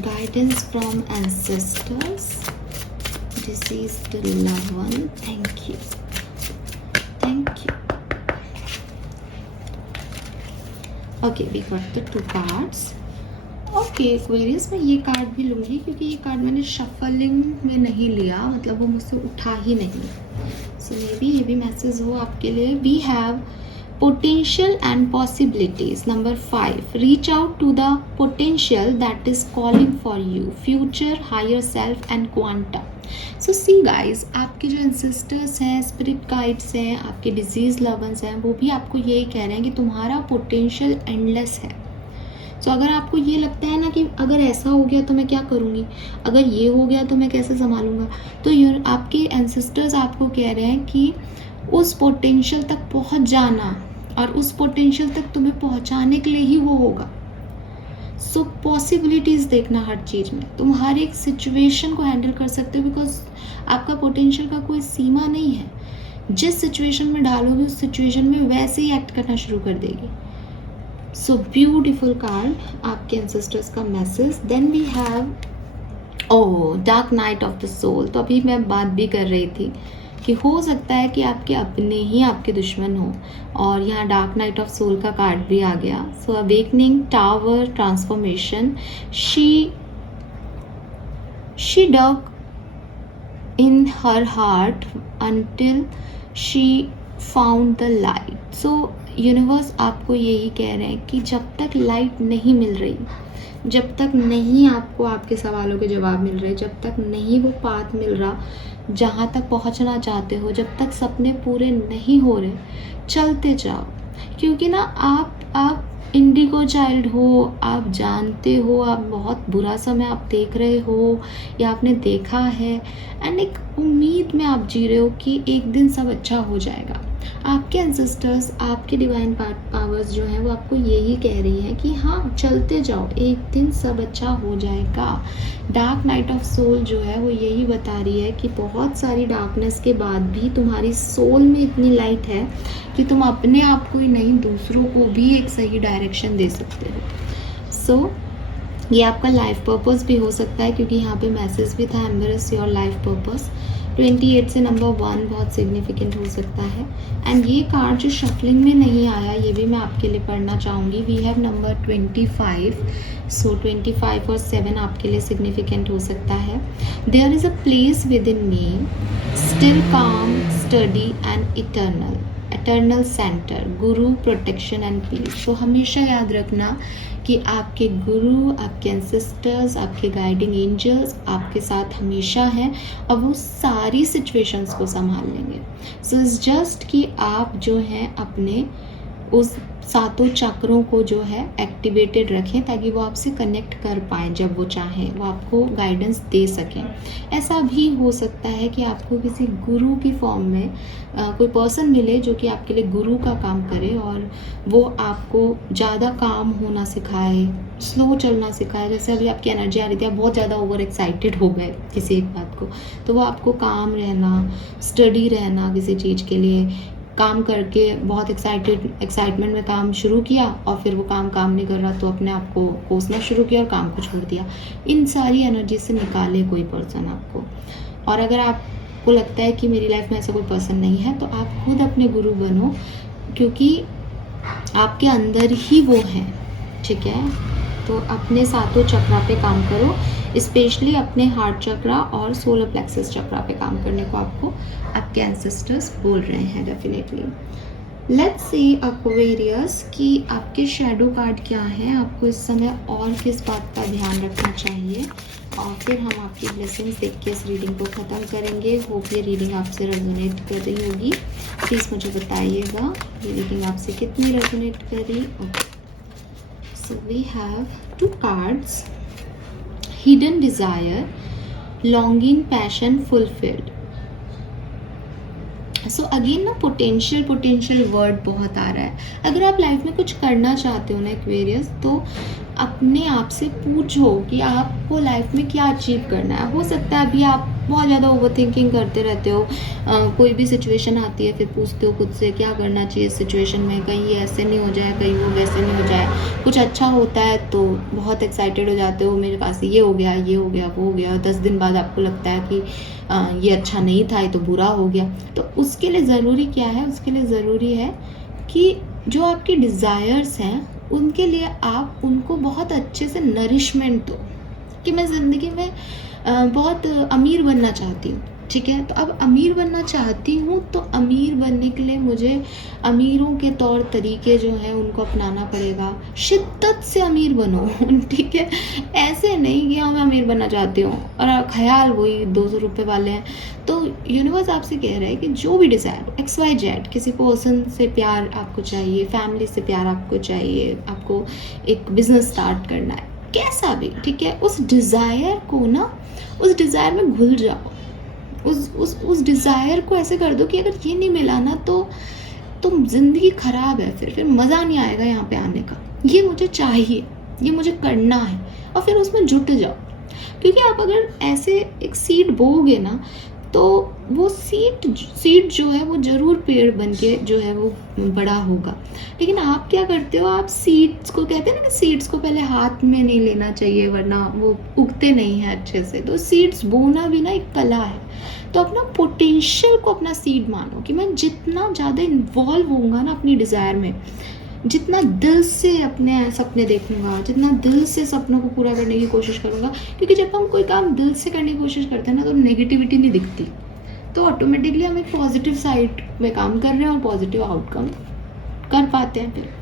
Guidance from ancestors, deceased love one, thank you, thank you. Okay, we got the 2 cards. Okay Aquarius, मैं ये card भी लूँगी क्योंकि ये कार्ड मैंने शफलिंग में नहीं लिया, मतलब वो मुझसे उठा ही नहीं। सो मे बी ये भी मैसेज हो आपके लिए। We have potential and possibilities. Number 5, reach out to the potential that is calling for you, future, higher self and quantum. So see guys, आपके जो एंसेस्टर्स हैं, स्पिरिट गाइड्स हैं, आपके डिजीज लवर्स हैं, वो भी आपको यही कह रहे हैं कि तुम्हारा पोटेंशियल एंडलेस है। सो अगर आपको ये लगता है ना कि अगर ऐसा हो गया तो मैं क्या करूँगी, अगर ये हो गया तो मैं कैसे संभालूंगा, तो आपके एंसेस्टर्स आपको कह रहे हैं कि उस पोटेंशियल तक पहुंच जाना, और उस पोटेंशियल तक तुम्हें पहुंचाने के लिए ही वो होगा। सो पॉसिबिलिटीज़ देखना हर चीज़ में, तुम हर एक सिचुएशन को हैंडल कर सकते हो, बिकॉज आपका पोटेंशियल का कोई सीमा नहीं है। जिस सिचुएशन में डालोगे उस सिचुएशन में वैसे ही एक्ट करना शुरू कर देगी। सो ब्यूटिफुल कार्ड, आपके एंसेस्टर्स का message. Then we have dark night of the soul. तो अभी मैं बात भी कर रही थी कि हो सकता है कि आपके अपने ही आपके दुश्मन हो, और यहाँ डार्क नाइट ऑफ सोल का कार्ड भी आ गया। So awakening, tower, transformation. She dug in her heart until she found the light. So universe आपको यही कह रहे हैं कि जब तक लाइट नहीं मिल रही, जब तक नहीं आपको आपके सवालों के जवाब मिल रहे, जब तक नहीं वो पाथ मिल रहा जहाँ तक पहुँचना चाहते हो, जब तक सपने पूरे नहीं हो रहे, चलते जाओ। क्योंकि ना आप इंडिगो चाइल्ड हो, आप जानते हो आप बहुत बुरा समय आप देख रहे हो या आपने देखा है, एंड एक उम्मीद में आप जी रहे हो कि एक दिन सब अच्छा हो जाएगा। आपके एंसेस्टर्स, आपके डिवाइन पावर्स जो हैं वो आपको यही कह रही हैं कि हाँ चलते जाओ, एक दिन सब अच्छा हो जाएगा। डार्क नाइट ऑफ सोल जो है वो यही बता रही है कि बहुत सारी डार्कनेस के बाद भी तुम्हारी सोल में इतनी लाइट है कि तुम अपने आप को ही नहीं दूसरों को भी एक सही डायरेक्शन दे सकते हो। सो ये आपका लाइफ पर्पस भी हो सकता है, क्योंकि यहाँ पे मैसेज भी था एम्ब्रेस योर लाइफ पर्पस। 28 से नंबर 1 बहुत सिग्निफिकेंट हो सकता है। एंड ये कार्ड जो शफलिंग में नहीं आया, ये भी मैं आपके लिए पढ़ना चाहूँगी। We have number 25। सो 25 और 7 आपके लिए सिग्निफिकेंट हो सकता है। There is a place within me, still calm, steady and eternal centre, guru, protection and peace. तो हमेशा याद रखना कि आपके गुरु, आपके एंसेस्टर्स, आपके गाइडिंग एंजल्स आपके साथ हमेशा हैं और वो सारी सिचुएशंस को संभाल लेंगे। सो इट्स जस्ट कि आप जो हैं अपने उस सातों चक्रों को जो है एक्टिवेटेड रखें, ताकि वो आपसे कनेक्ट कर पाएँ जब वो चाहें, वो आपको गाइडेंस दे सकें। ऐसा भी हो सकता है कि आपको किसी गुरु की फॉर्म में कोई पर्सन मिले जो कि आपके लिए गुरु का काम करे, और वो आपको ज़्यादा काम होना सिखाए, स्लो चलना सिखाए। जैसे अभी आपकी एनर्जी आ रही थी, आप बहुत ज़्यादा ओवर एक्साइटेड हो गए किसी एक बात को, तो वो आपको काम रहना, स्टडी रहना, किसी चीज़ के लिए काम करके बहुत एक्साइटमेंट में काम शुरू किया और फिर वो काम नहीं कर रहा तो अपने आप को कोसना शुरू किया और काम को छोड़ दिया। इन सारी एनर्जी से निकाले कोई पर्सन आपको। और अगर आपको लगता है कि मेरी लाइफ में ऐसा कोई पर्सन नहीं है, तो आप खुद अपने गुरु बनो, क्योंकि आपके अंदर ही वो हैं, ठीक है। तो अपने सातों चक्रा पे काम करो, स्पेशली अपने हार्ट चक्रा और सोलर प्लेक्सस चक्रा पे काम करने को आपको आपके एंसेस्टर्स बोल रहे हैं डेफिनेटली। लेट्स सी एक्वेरियस कि आपके शैडो कार्ड क्या है, आपको इस समय और किस बात का ध्यान रखना चाहिए, और फिर हम आपकी ब्लेसिंग्स देख के इस रीडिंग को ख़त्म करेंगे। होप ये रीडिंग आपसे रेजोनेट कर रही होगी, प्लीज़ मुझे बताइएगा ये रीडिंग आपसे कितनी रेजोनेट कर रही। Okay, so we have 2 cards, hidden desire, longing, passion fulfilled। So again ना पोटेंशियल वर्ड बहुत आ रहा है। अगर आप लाइफ में कुछ करना चाहते हो ना एक्वेरियस, तो अपने आप से पूछो कि आपको लाइफ में क्या अचीव करना है। हो सकता है अभी आप बहुत ज़्यादा ओवर थिंकिंग करते रहते हो, कोई भी सिचुएशन आती है फिर पूछते हो खुद से क्या करना चाहिए इस सिचुएशन में, कहीं ये ऐसे नहीं हो जाए, कहीं वो वैसे नहीं हो जाए। कुछ अच्छा होता है तो बहुत एक्साइटेड हो जाते हो, मेरे पास ये हो गया, वो हो गया। 10 दिन बाद आपको लगता है कि ये अच्छा नहीं था, ये तो बुरा हो गया। तो उसके लिए ज़रूरी क्या है, उसके लिए ज़रूरी है कि जो आपकी डिज़ायर्स हैं उनके लिए आप उनको बहुत अच्छे से नरिशमेंट दो। कि मैं ज़िंदगी में बहुत अमीर बनना चाहती हूँ, तो मैं बहुत अच्छे से अपने आप को नरिश करूँ, ठीक है। तो अब अमीर बनना चाहती हूँ तो अमीर बनने के लिए मुझे अमीरों के तौर तरीके जो हैं उनको अपनाना पड़ेगा। शिद्दत से अमीर बनो ठीक है, ऐसे नहीं कि हाँ मैं अमीर बनना चाहती हूँ और ख्याल वही 200 रुपये वाले हैं। तो यूनिवर्स आपसे कह रहा है कि जो भी डिज़ायर XYZ, किसी पर्सन से प्यार आपको चाहिए, फैमिली से प्यार आपको चाहिए, आपको एक बिजनेस स्टार्ट करना है, कैसा भी, ठीक है, उस डिज़ायर को ना, उस डिज़ायर में घुल जाओ। उस डिज़ायर को ऐसे कर दो कि अगर ये नहीं मिला ना तो तुम ज़िंदगी ख़राब है, फिर मज़ा नहीं आएगा यहाँ पे आने का। ये मुझे चाहिए, ये मुझे करना है, और फिर उसमें जुट जाओ। क्योंकि आप अगर ऐसे एक सीड बोओगे ना तो वो सीड जो है वो ज़रूर पेड़ बन के जो है वो बड़ा होगा। लेकिन आप क्या करते हो, आप सीड्स को, कहते हैं ना कि सीड्स को पहले हाथ में नहीं लेना चाहिए वरना वो उगते नहीं हैं अच्छे से। तो सीड्स बोना भी ना एक कला है। तो अपना पोटेंशियल को अपना सीड मानो कि मैं जितना ज़्यादा इन्वॉल्व होऊंगा ना अपनी डिज़ायर में, जितना दिल से अपने सपने देखूंगा, जितना दिल से सपनों को पूरा करने की कोशिश करूंगा। क्योंकि जब हम कोई काम दिल से करने की कोशिश करते हैं ना तो नेगेटिविटी नहीं दिखती, तो ऑटोमेटिकली हम एक पॉजिटिव साइड में काम कर रहे हैं और पॉजिटिव आउटकम कर पाते हैं। फिर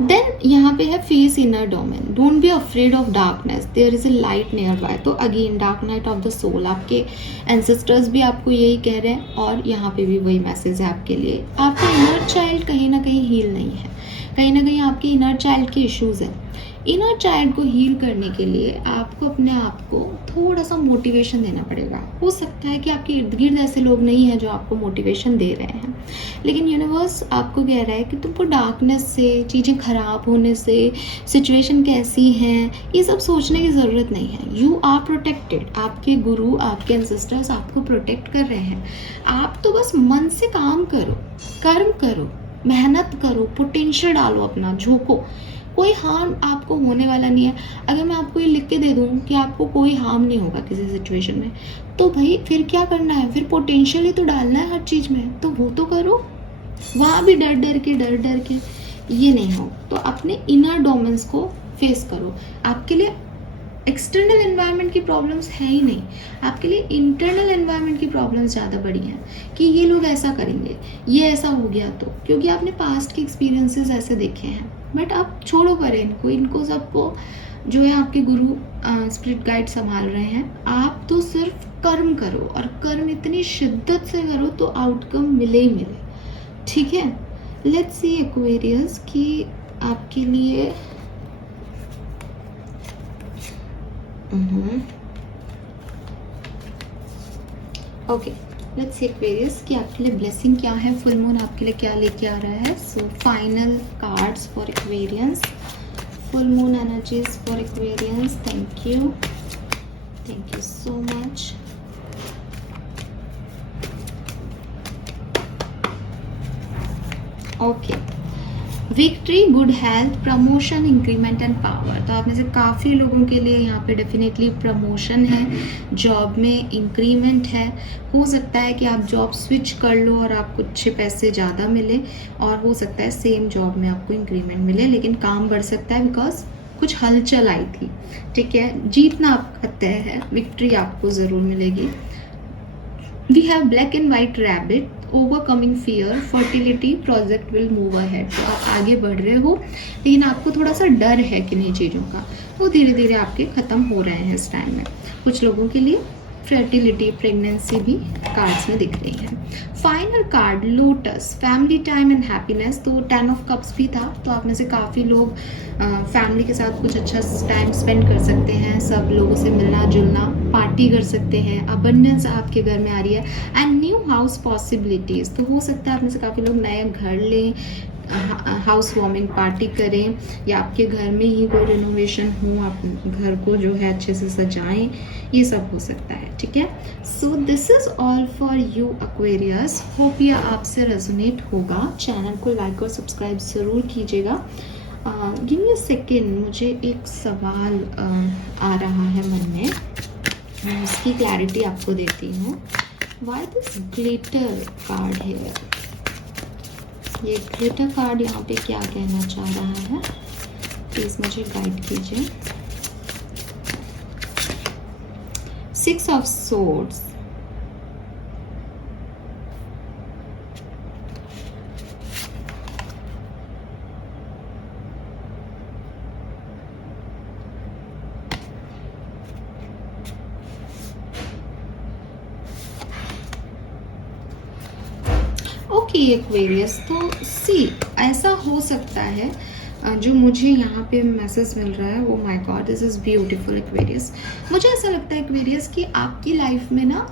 देन यहाँ पे है face inner domain, don't be afraid of darkness, there is a light nearby. तो again dark night of the soul, आपके एंसेस्टर्स भी आपको यही कह रहे हैं और यहाँ पे भी वही मैसेज है आपके लिए। आपका इनर चाइल्ड कहीं ना कहीं हील नहीं है, कहीं ना कहीं आपके इनर चाइल्ड के इश्यूज हैं। इनर चाइल्ड को हील करने के लिए आपको अपने आप को थोड़ा सा मोटिवेशन देना पड़ेगा। हो सकता है कि आपके इर्द गिर्द ऐसे लोग नहीं हैं जो आपको मोटिवेशन दे रहे हैं, लेकिन यूनिवर्स आपको कह रहा है कि तुमको डार्कनेस से, चीज़ें ख़राब होने से, सिचुएशन कैसी हैं, ये सब सोचने की ज़रूरत नहीं है। यू आर प्रोटेक्टेड, आपके गुरु, आपके एंसेस्टर्स आपको प्रोटेक्ट कर रहे हैं। आप तो बस मन से काम करो, कर्म करो, मेहनत करो, पोटेंशियल डालो, अपना झोंको। कोई हार्म आपको होने वाला नहीं है। अगर मैं आपको ये लिख के दे दूँ कि आपको कोई हार्म नहीं होगा किसी सिचुएशन में, तो भाई फिर क्या करना है, फिर पोटेंशियल ही तो डालना है हर चीज़ में, तो वो तो करो। वहाँ भी डर डर के ये नहीं हो। तो अपने इनर डोमेन्स को फेस करो। आपके लिए एक्सटर्नल एनवायरनमेंट की प्रॉब्लम्स है ही नहीं, आपके लिए इंटरनल एनवायरनमेंट की प्रॉब्लम्स ज़्यादा बड़ी हैं कि ये लोग ऐसा करेंगे, ये ऐसा हो गया, तो क्योंकि आपने पास्ट के एक्सपीरियंसेस ऐसे देखे हैं। बट आप छोड़ो पर इनको सबको जो है आपके गुरु स्पिरिट गाइड संभाल रहे हैं। आप तो सिर्फ कर्म करो, और कर्म इतनी शिद्दत से करो तो आउटकम मिले ही मिले, ठीक है। लेट्स सी एक्वेरियस कि आपके लिए ओके, लेट्स सी एक्वेरियस कि आपके लिए ब्लेसिंग क्या है, फुल मून आपके लिए क्या लेके आ रहा है। So final cards for Aquarians, full moon energies for Aquarians. Thank you so much. Okay, victory, good health, promotion, increment and power. तो आप में से काफ़ी लोगों के लिए यहाँ पे डेफिनेटली प्रमोशन है, जॉब में इंक्रीमेंट है। हो सकता है कि आप जॉब स्विच कर लो और आपको अच्छे पैसे ज़्यादा मिले, और हो सकता है सेम जॉब में आपको इंक्रीमेंट मिले, लेकिन काम बढ़ सकता है बिकॉज कुछ हलचल आई थी, ठीक है। जीतना आपका तय है, विक्ट्री आपको ज़रूर मिलेगी। We have black and white rabbit, overcoming fear, fertility, project will move ahead. तो आप आगे बढ़ रहे हो, लेकिन आपको थोड़ा सा डर है किन्हीं चीज़ों का, वो धीरे धीरे आपके ख़त्म हो रहे हैं इस टाइम में। कुछ लोगों के लिए फर्टिलिटी, प्रेगनेंसी भी कार्ड्स में दिख रही है। Final card lotus, family time and happiness. तो 10 ऑफ कप्स भी था, तो आप में से काफ़ी लोग फैमिली के साथ कुछ अच्छा टाइम स्पेंड कर सकते हैं, सब लोगों से मिलना जुलना, पार्टी कर सकते हैं, अबंडेंस आपके घर में आ रही है, एंड न्यू हाउस पॉसिबिलिटीज़। तो हो सकता है आप में से काफ़ी लोग नए घर लें, हाउस वार्मिंग पार्टी करें, या आपके घर में ही कोई रिनोवेशन हो, आप घर को जो है अच्छे से सजाएं, ये सब हो सकता है, ठीक है। So this is all for you Aquarius. Hope ये आपसे रेजोनेट होगा। चैनल को लाइक और सब्सक्राइब ज़रूर कीजिएगा। गिव मी अ सेकेंड, मुझे एक सवाल आ रहा है मन में, मैं उसकी क्लैरिटी आपको देती हूँ। व्हाई दिस ग्लिटर कार्ड है, ये ग्लिटर कार्ड यहाँ पे क्या कहना चाह रहा है, प्लीज़ मुझे गाइड कीजिए। 6 ऑफ सोर्ड्स, ओके एक्वेरियस, तो सी ऐसा हो सकता है जो मुझे यहाँ पे मैसेज मिल रहा है, वो my God this is beautiful Aquarius. मुझे ऐसा लगता है एक्वेरियस कि आपकी लाइफ में ना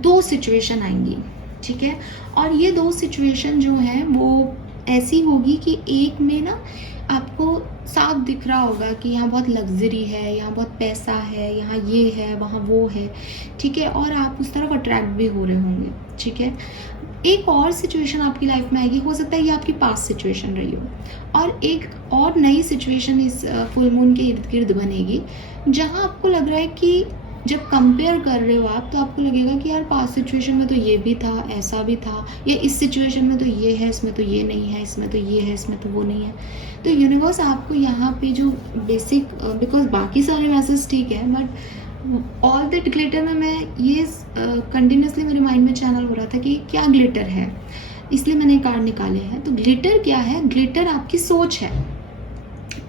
2 सिचुएशन आएंगी, ठीक है? और ये 2 सिचुएशन जो हैं वो ऐसी होगी कि एक में ना आपको साफ दिख रहा होगा कि यहाँ बहुत लग्जरी है, यहाँ बहुत पैसा है, यहाँ ये है, वहाँ वो है, ठीक है? और आप उस तरफ अट्रैक्ट भी हो रहे होंगे, ठीक है? एक और सिचुएशन आपकी लाइफ में आएगी, हो सकता है ये आपकी पास्ट सिचुएशन रही हो, और एक और नई सिचुएशन इस फुल मून के इर्द गिर्द बनेगी, जहाँ आपको लग रहा है कि जब कंपेयर कर रहे हो आप, तो आपको लगेगा कि यार पास्ट सिचुएशन में तो ये भी था, ऐसा भी था, या इस सिचुएशन में तो ये है, इसमें तो ये नहीं है, इसमें तो ये है, इसमें तो वो नहीं है। तो यूनिवर्स आपको यहाँ पे जो बेसिक, बिकॉज बाकी सारे मैसेज ठीक है, बट ऑल दैट ग्लिटर में मैं ये कंटिन्यूसली मेरे माइंड में चैनल हो रहा था कि क्या ग्लिटर है, इसलिए मैंने कार्ड निकाले हैं। तो ग्लिटर क्या है? ग्लिटर आपकी सोच है।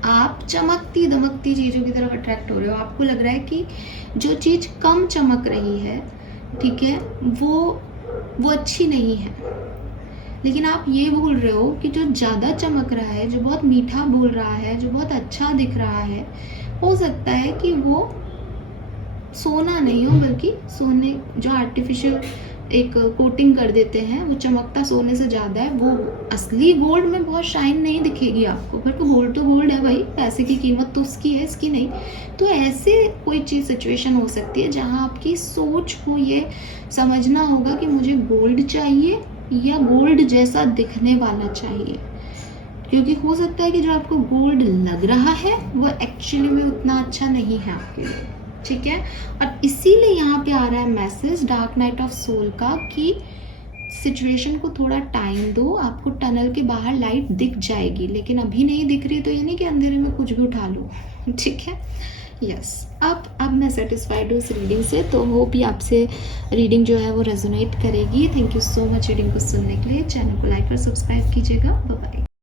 आप चमकती दमकती चीज़ों की तरफ अट्रैक्ट हो रहे हो, आपको लग रहा है कि जो चीज़ कम चमक रही है, ठीक है, वो अच्छी नहीं है, लेकिन आप ये भूल रहे हो कि जो ज़्यादा चमक रहा है, जो बहुत मीठा बोल रहा है, जो बहुत अच्छा दिख रहा है, हो सकता है कि वो सोना नहीं हो, बल्कि सोने जो आर्टिफिशियल एक कोटिंग कर देते हैं, वो चमकता सोने से ज़्यादा है। वो असली गोल्ड में बहुत शाइन नहीं दिखेगी आपको, बट वो गोल्ड तो गोल्ड है भाई, पैसे की कीमत तो उसकी है, इसकी नहीं। तो ऐसे कोई चीज़ सिचुएशन हो सकती है जहाँ आपकी सोच को ये समझना होगा कि मुझे गोल्ड चाहिए या गोल्ड जैसा दिखने वाला चाहिए, क्योंकि हो सकता है कि जो आपको गोल्ड लग रहा है वो एक्चुअली में उतना अच्छा नहीं है आपके लिए, ठीक है? और इसीलिए यहाँ पे आ रहा है message dark night of soul का कि सिचुएशन को थोड़ा टाइम दो, आपको टनल के बाहर लाइट दिख जाएगी, लेकिन अभी नहीं दिख रही तो ये नहीं कि अंधेरे में कुछ भी उठा लो, ठीक है? यस, अब मैं सेटिस्फाइड हूँ इस रीडिंग से, तो होप ये आपसे रीडिंग जो है वो रेजोनेट करेगी। Thank you so much reading को सुनने के लिए। चैनल को लाइक और सब्सक्राइब कीजिएगा। Bye bye.